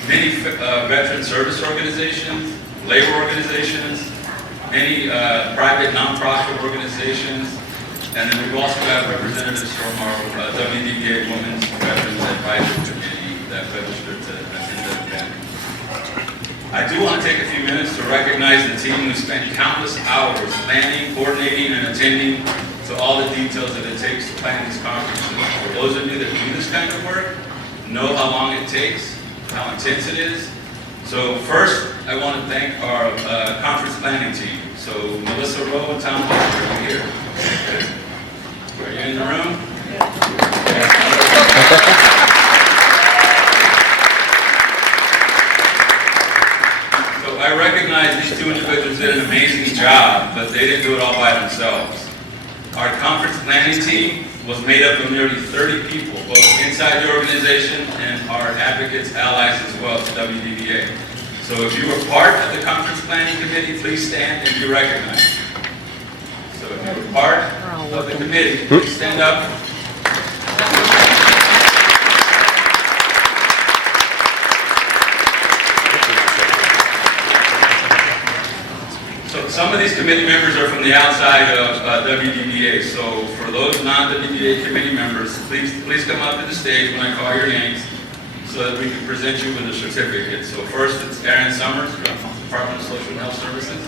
many veteran service organizations, labor organizations, many private nonprofit organizations, and then we've also got representatives from our WDBA Women's Veterans Advisory Committee that registered to attend the event. I do want to take a few minutes to recognize the team who spent countless hours planning, coordinating, and attending to all the details that it takes to plan these conferences. For those of you that do this kind of work, know how long it takes, how intense it is. So first, I want to thank our conference planning team. So Melissa Rowe and Tom Meyer, are you here? Are you in the room? So I recognize these two individuals did an amazing job, but they didn't do it all by themselves. Our conference planning team was made up of nearly 30 people, both inside the organization and our advocates, allies as well as WDBA. So if you were part of the conference planning committee, please stand and be recognized. So if you were part of the committee, please stand up. So some of these committee members are from the outside of WDBA. So for those non-WDBA committee members, please come up to the stage when I call your names so that we can present you with a certificate. So first, it's Aaron Summers from the Department of Social and Health Services.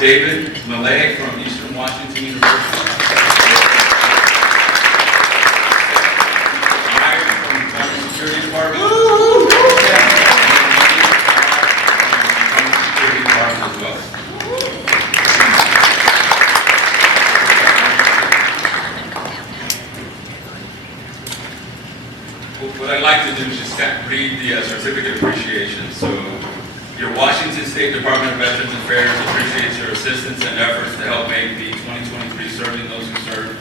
David Millet from Eastern Washington University. Meyer from the Homeland Security Department. Security Department as well. What I'd like to do is just read the certificate of appreciation. So, your Washington State Department of Veterans Affairs appreciates your assistance and efforts to help make the 2023 Serving Those Who Serve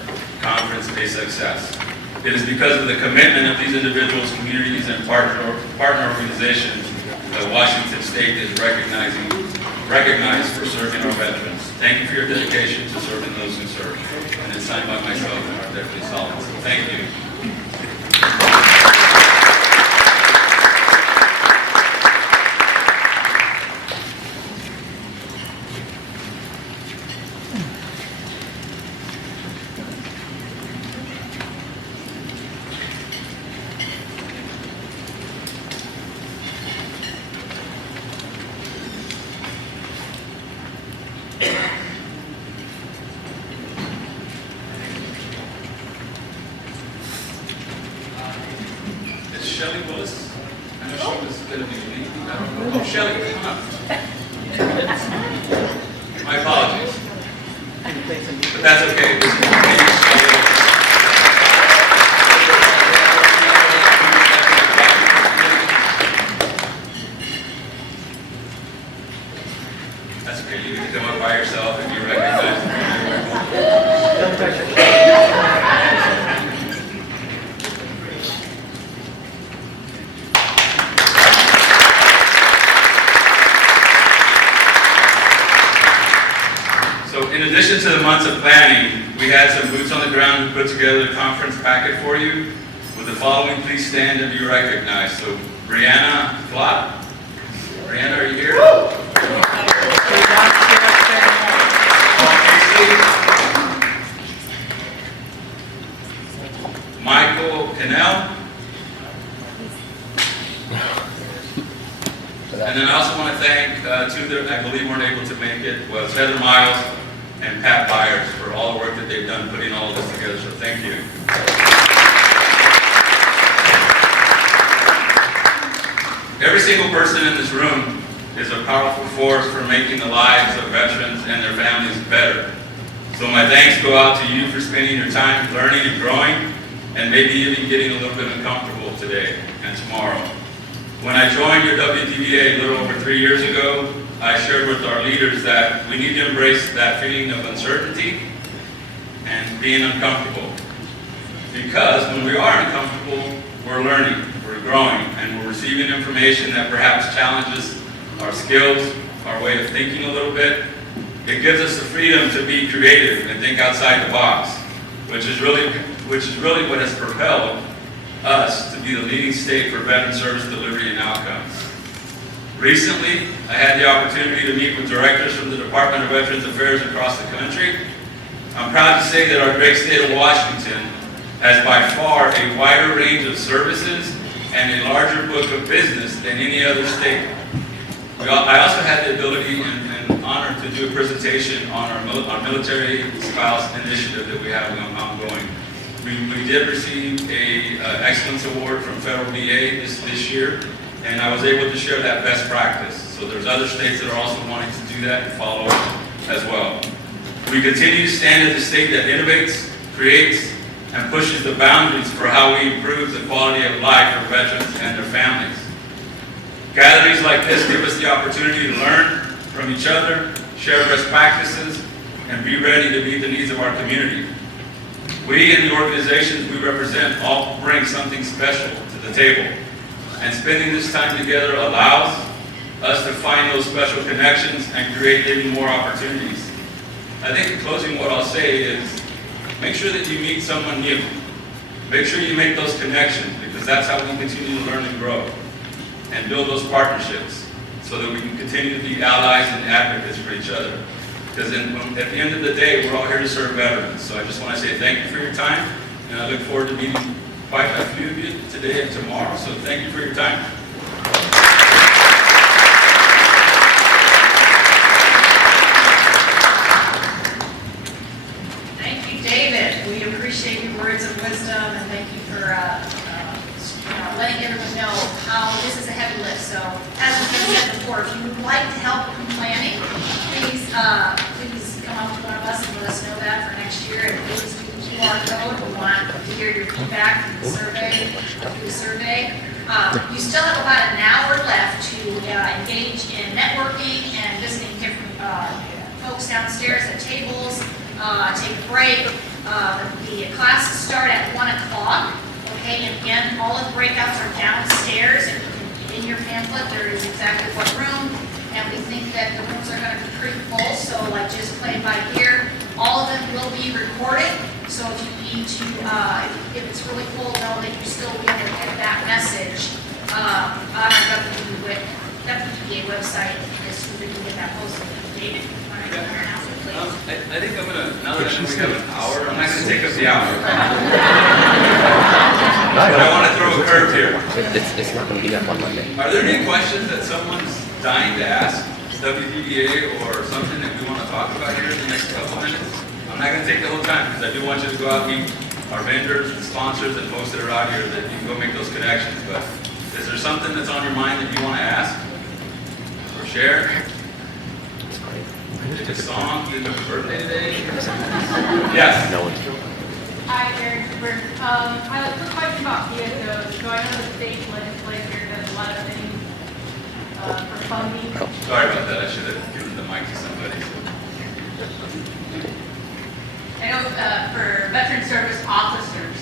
conference a success. It is because of the commitment of these individuals, communities, and partner organizations that Washington State is recognized for serving our veterans. Thank you for your dedication to serving those who serve. And it's signed by myself and our Deputy Solomon. So thank you. Shelley Willis. I know she was going to be leaving. I don't know. Oh, Shelley, come on. My apologies. But that's okay. That's okay. You can come up by yourself and you recognize me. In addition to the months of planning, we had some boots on the ground who put together the conference packet for you. With the following, please stand and be recognized. So, Brianna Flott. Brianna, are you here? Michael Cannell. And then I also want to thank two that I believe weren't able to make it, was Heather Miles and Pat Byers for all the work that they've done putting all of this together, so thank you. Every single person in this room is a powerful force for making the lives of veterans and their families better. So my thanks go out to you for spending your time learning and growing, and maybe even getting a little bit uncomfortable today and tomorrow. When I joined your WDBA a little over 3 years ago, I shared with our leaders that we need to embrace that feeling of uncertainty and being uncomfortable. Because when we are uncomfortable, we're learning, we're growing, and we're receiving information that perhaps challenges our skills, our way of thinking a little bit. It gives us the freedom to be creative and think outside the box, which is really what has propelled us to be the leading state for veteran service delivery and outcomes. Recently, I had the opportunity to meet with directors from the Department of Veterans Affairs across the country. I'm proud to say that our great state of Washington has by far a wider range of services and a larger book of business than any other state. I also had the ability and honor to do a presentation on our military spouse initiative that we have ongoing. We did receive a Excellence Award from Federal VA this year, and I was able to share that best practice. So there's other states that are also wanting to do that and follow as well. We continue to stand as a state that innovates, creates, and pushes the boundaries for how we improve the quality of life for veterans and their families. Gatherings like this give us the opportunity to learn from each other, share best practices, and be ready to meet the needs of our community. We and the organizations we represent all bring something special to the table, and spending this time together allows us to find those special connections and create even more opportunities. I think in closing what I'll say is, make sure that you meet someone new. Make sure you make those connections, because because that's how we continue to learn and grow and build those partnerships so that we can continue to be allies and advocates for each other. Because at the end of the day, we're all here to serve veterans. So I just want to say thank you for your time, and I look forward to meeting quite a few of you today and tomorrow. So thank you for your time. Thank you, David. We appreciate your words of wisdom, and thank you for letting everyone know how this is a heavy lift. So, as we said before, if you would like to help in planning, please come up to one of us and let us know that for next year. And please do the QR code. We want to hear your feedback from the survey. You still have about an hour left to engage in networking and visiting different folks downstairs at tables. Take a break. The classes start at 1 o'clock. Okay, and again, all of the breakouts are downstairs. In your pamphlet, there is exactly what room. And we think that the rooms are going to be pretty full. So, like just playing by ear, all of them will be recorded. So if you need to, if it's really full, know that you still be able to get that message on our WPA website as soon as we can get that posted. David, you want to announce it, please? I think I'm going to, now that I know we have an hour, I'm not going to take up the hour. But I want to throw a curve here. It's not going to be up on Monday. Are there any questions that someone's dying to ask WPA or something that we want to talk about here in the next couple minutes? I'm not going to take the whole time because I do want you to go out and meet our vendors and sponsors and folks that are out here that you can go make those connections. But is there something that's on your mind that you want to ask or share? Did a song? Did a birthday today? Yes. No one's. Hi, Aaron Cooper. I have a quick question about PSOs. So I know the state legislature does a lot of things for funding. Sorry about that. I should have given the mic to somebody. I know for veteran service officers,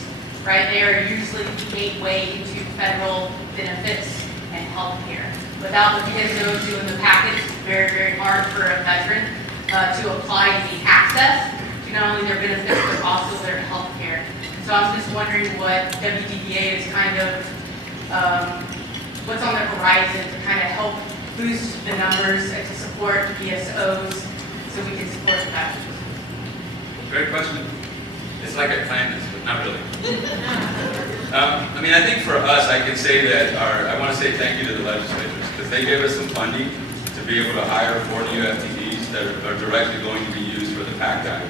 right, they are usually the gateway into federal benefits and health care. Without the PSOs doing the package, it's very, very hard for a veteran to apply to the access to not only their benefits, but also their health care. So I'm just wondering what WDBA is kind of, what's on the horizon to kind of help boost the numbers and to support PSOs so we can support the packages. Great question. It's like I planned this, but not really. I mean, I think for us, I can say that I want to say thank you to the legislators because they gave us some funding to be able to hire 4 new FTEs that are directly going to be used for the PACT Act.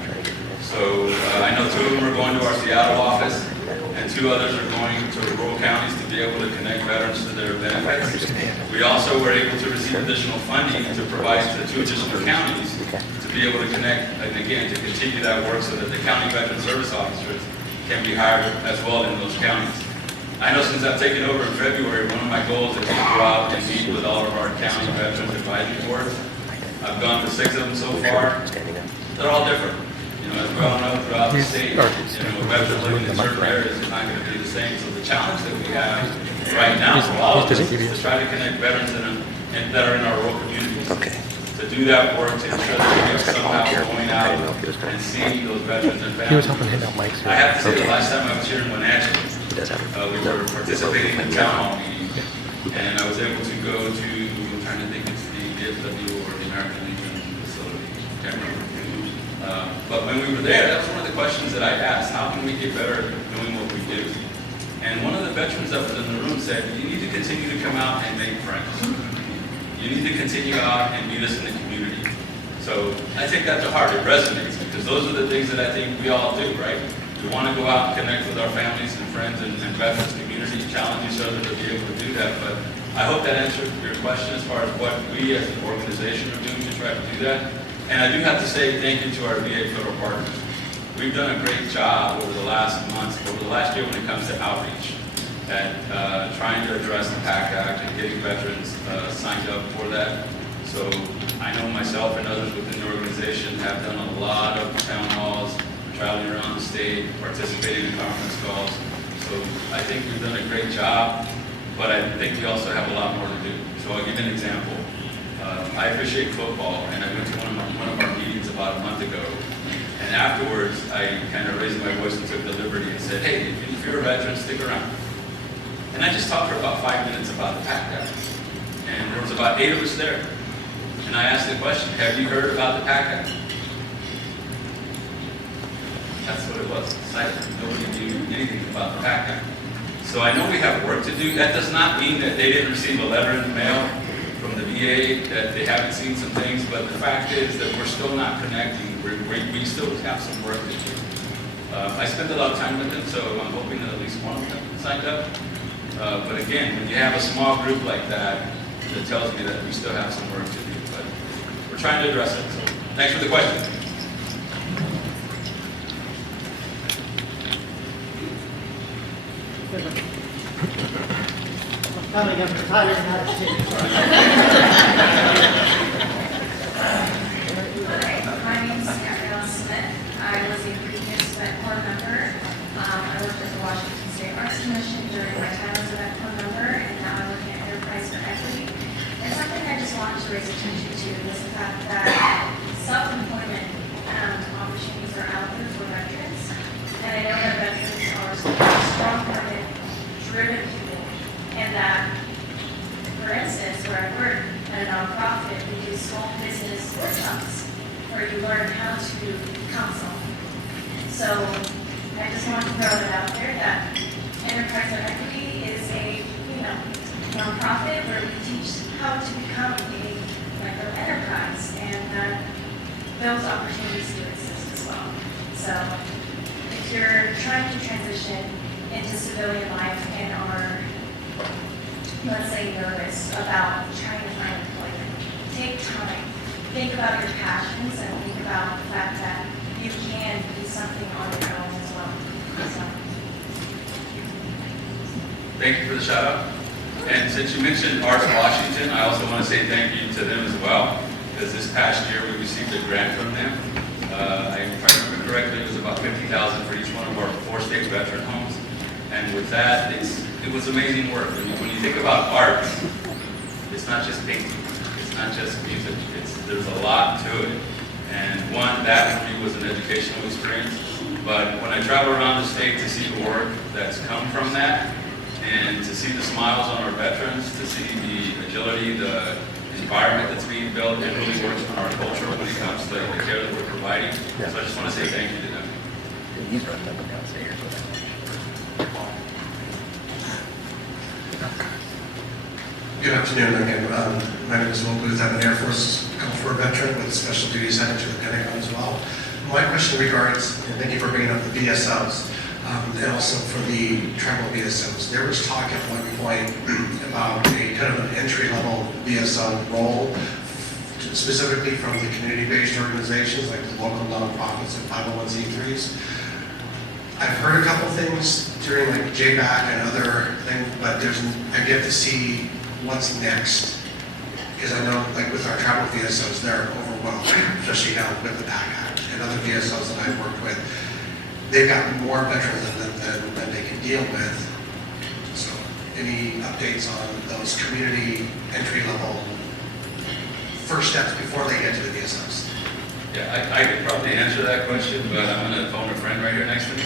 So I know 2 of them are going to our Seattle office and 2 others are going to rural counties to be able to connect veterans to their benefits. We also were able to receive additional funding to provide to 2 additional counties to be able to connect, and again, to continue that work so that the county veteran service officers can be hired as well in those counties. I know since I've taken over in February, one of my goals is to go out and meet with all of our county veterans advisory boards. I've gone to 6 of them so far. They're all different. You know, as we all know throughout the state, veterans living in certain areas is not going to be the same. So the challenge that we have right now for all of us is to try to connect veterans that are in our rural communities. To do that work, to ensure that we are somehow going out and seeing those veterans and families. He was helping hand out mics. I have to say the last time I was here in Wenatchee, we were participating in the town hall meeting, and I was able to go to, I'm trying to think it's the DFW or the American Legion facility, can't remember. But when we were there, that was one of the questions that I asked, how can we get better at doing what we do? And one of the veterans that was in the room said, you need to continue to come out and make friends. You need to continue out and meet us in the community. So I take that to heart. It resonates because those are the things that I think we all do, right? We want to go out and connect with our families and friends and veterans community, challenge each other to be able to do that. But I hope that answered your question as far as what we as an organization are doing to try to do that. And I do have to say thank you to our VA federal partners. We've done a great job over the last months, over the last year when it comes to outreach at trying to address the PACT Act and getting veterans signed up for that. So I know myself and others within the organization have done a lot of town halls, traveling around the state, participating in conference calls. So I think we've done a great job, but I think we also have a lot more to do. So I'll give you an example. I officiate football, and I went to one of our meetings about a month ago. And afterwards, I kind of raised my voice and took the liberty and said, hey, if you're a veteran, stick around. And I just talked for about 5 minutes about the PAC Act. And there was about 8 of us there. And I asked the question, have you heard about the PAC Act? That's what it was, silent. Nobody knew anything about the PAC Act. So I know we have work to do. That does not mean that they didn't receive a letter in the mail from the VA, that they haven't seen some things, but the fact is that we're still not connecting. We still have some work to do. I spent a lot of time with them, so I'm hoping that at least one of them signed up. But again, when you have a small group like that, it tells me that we still have some work to do. But we're trying to address it. So thanks for the question. Coming up to Tyler, United States. My name is Gabrielle Smith. I was a previous VetCorps member. I worked at the Washington State Arts Commission during my time as a VetCorps member, and now I'm working at Enterprise for Equity. And something I just wanted to raise attention to is the fact that self-employment opportunities are out there for veterans. And I know that veterans are strong-hearted, driven people, and that, for instance, where I work at a nonprofit, we do small business workshops where you learn how to counsel. So I just want to throw that out there that Enterprise of Equity is a nonprofit where we teach how to become a micro enterprise, and that those opportunities do exist as well. So if you're trying to transition into civilian life and are, let's say, nervous about trying to find employment, take time. Think about your passions and think about the fact that you can do something on your own as well. So. Thank you for the shout out. And since you mentioned Arts Washington, I also want to say thank you to them as well, because this past year we received a grant from them. If I remember correctly, it was about $50,000 for each one of our 4 state veteran homes. And with that, it was amazing work. When you think about art, it's not just painting, it's not just music. There's a lot to it. And one, that for me was an educational experience. But when I travel around the state to see the work that's come from that, and to see the smiles on our veterans, to see the agility, the environment that's being built, it really works on our culture when it comes to the care that we're providing. So I just want to say thank you to them. Good afternoon again. My name is Will Booth. I'm an Air Force Gulf War veteran with special duties headed to the Pentagon as well. My question regards, and thank you for bringing up the VSOs, and also for the tribal VSOs. There was talk at one point about a kind of an entry-level VSO role, specifically from the community-based organizations like the local nonprofits and 501c3s. I've heard a couple things during like JBAC and other things, but I get to see what's next. Because I know like with our tribal VSOs, they're overwhelmed, especially now with the PAC Act and other VSOs that I've worked with. They've got more veterans than they can deal with. So any updates on those community entry-level first steps before they get to the VSOs? Yeah, I could probably answer that question, but I'm going to phone a friend right here next to me.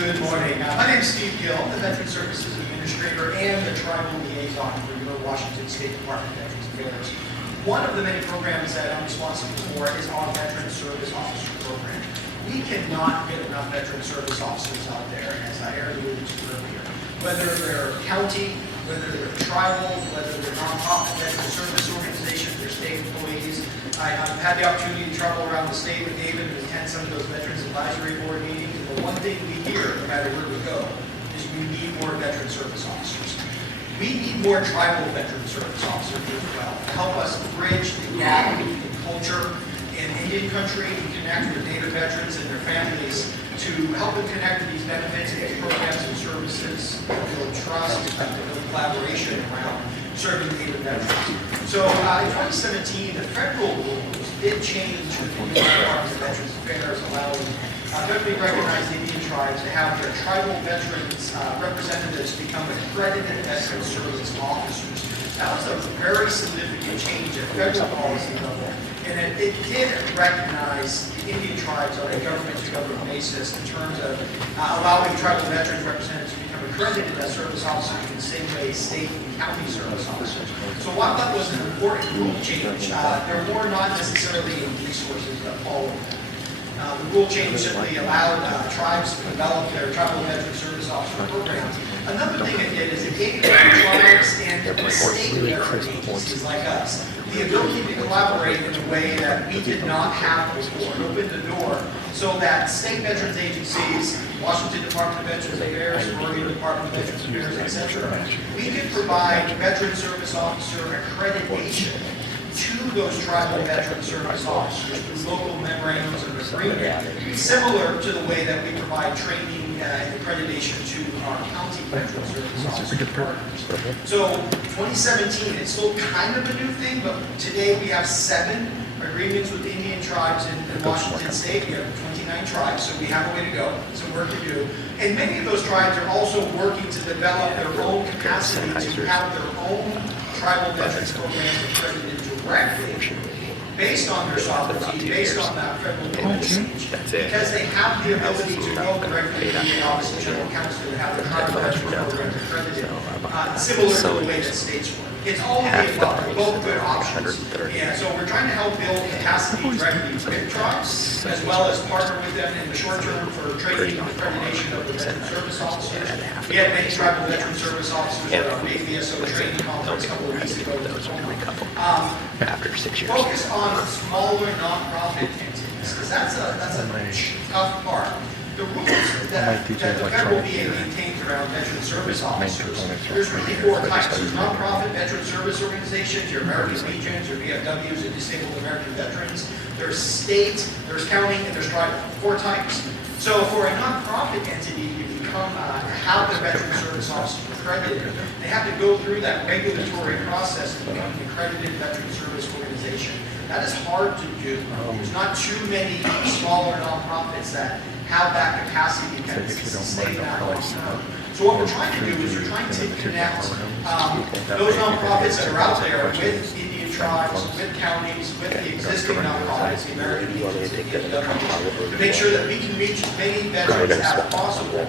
Good morning. My name is Steve Gill, the Veteran Services Administrator and the Tribal Liaison for the Washington State Department of Veterans Affairs. One of the many programs that I'm responsible for is our Veteran Service Officer Program. We cannot get enough veteran service officers out there, as I alluded to earlier. Whether they're county, whether they're tribal, whether they're nonprofit veteran service organizations, they're state employees. I've had the opportunity to travel around the state with David and attend some of those Veterans Advisory Board meetings. And the one thing we hear, no matter where we go, is we need more veteran service officers. We need more tribal veteran service officers as well to help us bridge the gap in culture in Indian country and connect with Native veterans and their families to help them connect with these benefits and these programs and services, to build trust, to build collaboration around serving Native veterans. So in 2017, the federal rules did change with the U.S. Department of Veterans Affairs, allowing federally recognized Indian tribes to have their tribal veterans representatives become accredited veteran service officers. That was a very significant change at federal policy level And it did recognize the Indian tribes on a government-to-government basis in terms of allowing tribal veterans representatives to become accredited as service officers in the same way state and county service officers. So while that was an important rule change, there were not necessarily any resources that followed that. The rule change simply allowed tribes to develop their tribal veteran service officer programs. Another thing it did is it gave tribes and state veteran agencies like us the ability to collaborate in a way that we did not have before. It opened the door so that state veterans agencies, Washington Department of Veterans Affairs, Oregon Department of Veterans Affairs, etc., we could provide veteran service officer accreditation to those tribal veteran service officers through local memorandums of agreement, similar to the way that we provide training and accreditation to our county veteran service officer partners. So 2017, it's still kind of a new thing, but today we have 7 agreements with Indian tribes in Washington State. We have 29 tribes, so we have a way to go, some work to do. And many of those tribes are also working to develop their own capacity to have their own tribal veterans programs accredited directly based on their sovereignty, based on that federal law change, because they have the ability to go directly to the Office of General Counsel and have their tribal veteran programs accredited, similar to the way that states work. It's all of the above, they're both good options. And so we're trying to help build capacity directly with tribes, as well as partner with them in the short term for training and accreditation of the veteran service officers. We had many tribal veteran service officers at our big VSO training conference a couple of weeks ago. After 6 years. Focus on smaller nonprofit entities, because that's a tough part. The rules that the federal VA maintains around veteran service officers, there's really 4 types. There's nonprofit veteran service organizations, your American Legions, your VFWs, and disabled American veterans. There's state, there's county, and there's tribal. 4 types. So for a nonprofit entity to become, have the veteran service officer accredited, they have to go through that regulatory process to become an accredited veteran service organization. That is hard to do. There's not too many smaller nonprofits that have that capacity to sustain that long term. So what we're trying to do is we're trying to connect those nonprofits that are out there with Indian tribes, with counties, with the existing nonprofits, the American Legions, the VFW, to make sure that we can reach as many veterans as possible.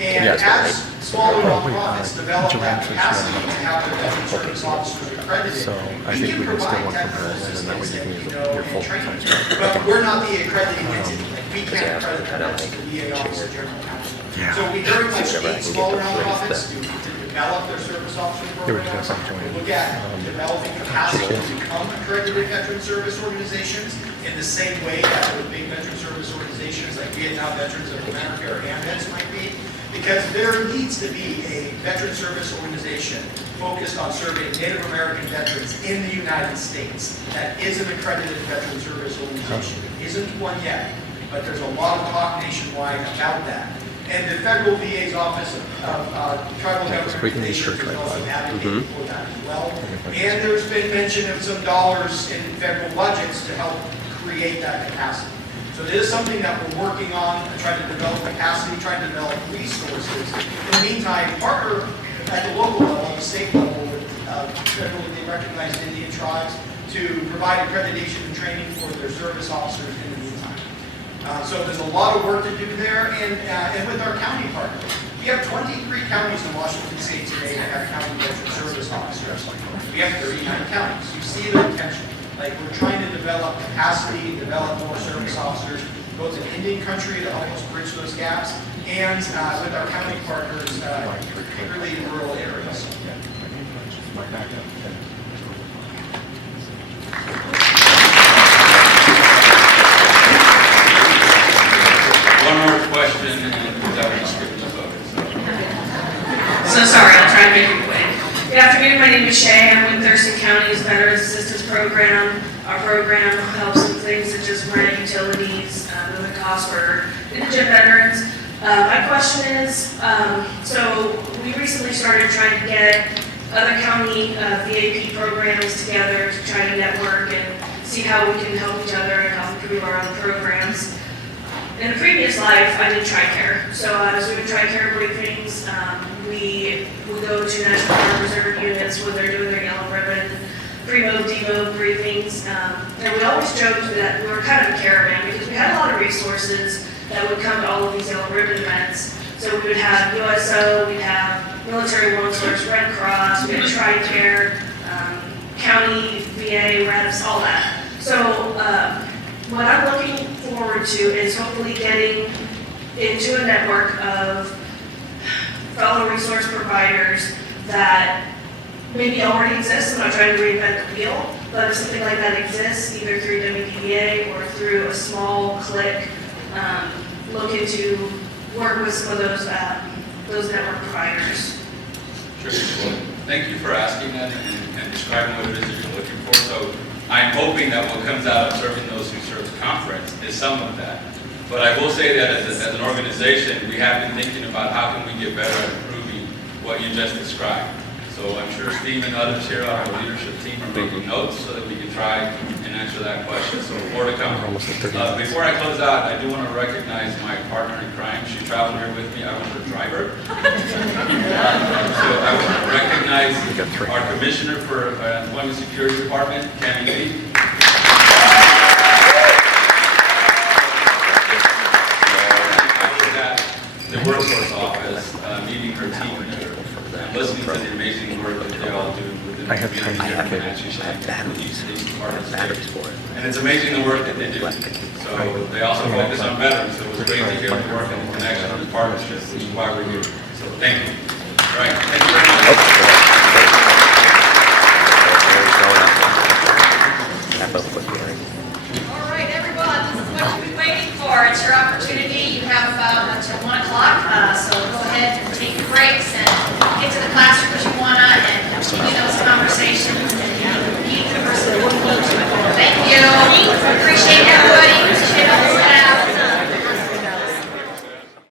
And as smaller nonprofits develop that capacity to have their veteran service officers accredited, we can provide technical assistance and training. But we're not the accrediting entity. We can't accredit that to the VA Office of General Counsel. So we very much need smaller nonprofits to develop their service officer programs. We look at developing capacity to become accredited veteran service organizations in the same way that with big veteran service organizations like Vietnam Veterans of America or AMVETS might be. Because there needs to be a veteran service organization focused on serving Native American veterans in the United States that is an accredited veteran service organization. It isn't one yet, but there's a lot of talk nationwide about that. And the federal VA's Office of Tribal Government Relations is also advocating for that as well. And there's been mention of some dollars in federal budgets to help create that capacity. So this is something that we're working on, trying to develop capacity, trying to develop resources. In the meantime, partner at the local level, the state level, with federally recognized Indian tribes to provide accreditation and training for their service officers in the meantime. So there's a lot of work to do there, and with our county partners. We have 23 counties in Washington State today that have county veteran service officers. We have 39 counties. You see the potential. Like, we're trying to develop capacity, develop more service officers, both in Indian country to help us bridge those gaps, and with our county partners, particularly in rural areas. One more question, and that will skip the vote. So sorry, I'll try to make it quick. Good afternoon, my name is Shay. I'm with Thurston County's Veterans Assistance Program. Our program helps with things such as rent, utilities, moving costs for indigent veterans. My question is, so we recently started trying to get other county VAP programs together to try to network and see how we can help each other and help improve our own programs. In a previous life, I did TRICARE. So I was doing TRICARE briefings. We would go to National Guard Reserve units when they're doing their yellow ribbon, pre-move, demote briefings. And we always joked that we were kind of a caravan because we had a lot of resources that would come to all of these yellow ribbon events. So we would have USO, we'd have Military One Source, Red Cross, we had TRICARE, county, VA, reps, all that. So what I'm looking forward to is hopefully getting into a network of fellow resource providers that maybe already exist. I'm not trying to reinvent the wheel, but if something like that exists, either through WPBA or through a small clique, look into work with some of those network providers. Sure. Well, thank you for asking that and describing what it is that you're looking for. So I'm hoping that what comes out of serving those who serve the conference is some of that. But I will say that as an organization, we have been thinking about how can we get better at improving what you just described. So I'm sure Steve and others here on our leadership team are making notes so that we can try and answer that question. So more to come. Before I close out, I do want to recognize my partner in crime. She traveled here with me. I was her driver. So I want to recognize our Commissioner for Employment Security Department, Kaffie. The Workforce Office, meeting her team there, and listening to the amazing work that they all do within the community and actually batteries for it. And it's amazing the work that they do. So they also focus on veterans, so it was great to hear the work and the connection and the partnership, which is why we're here. So thank you.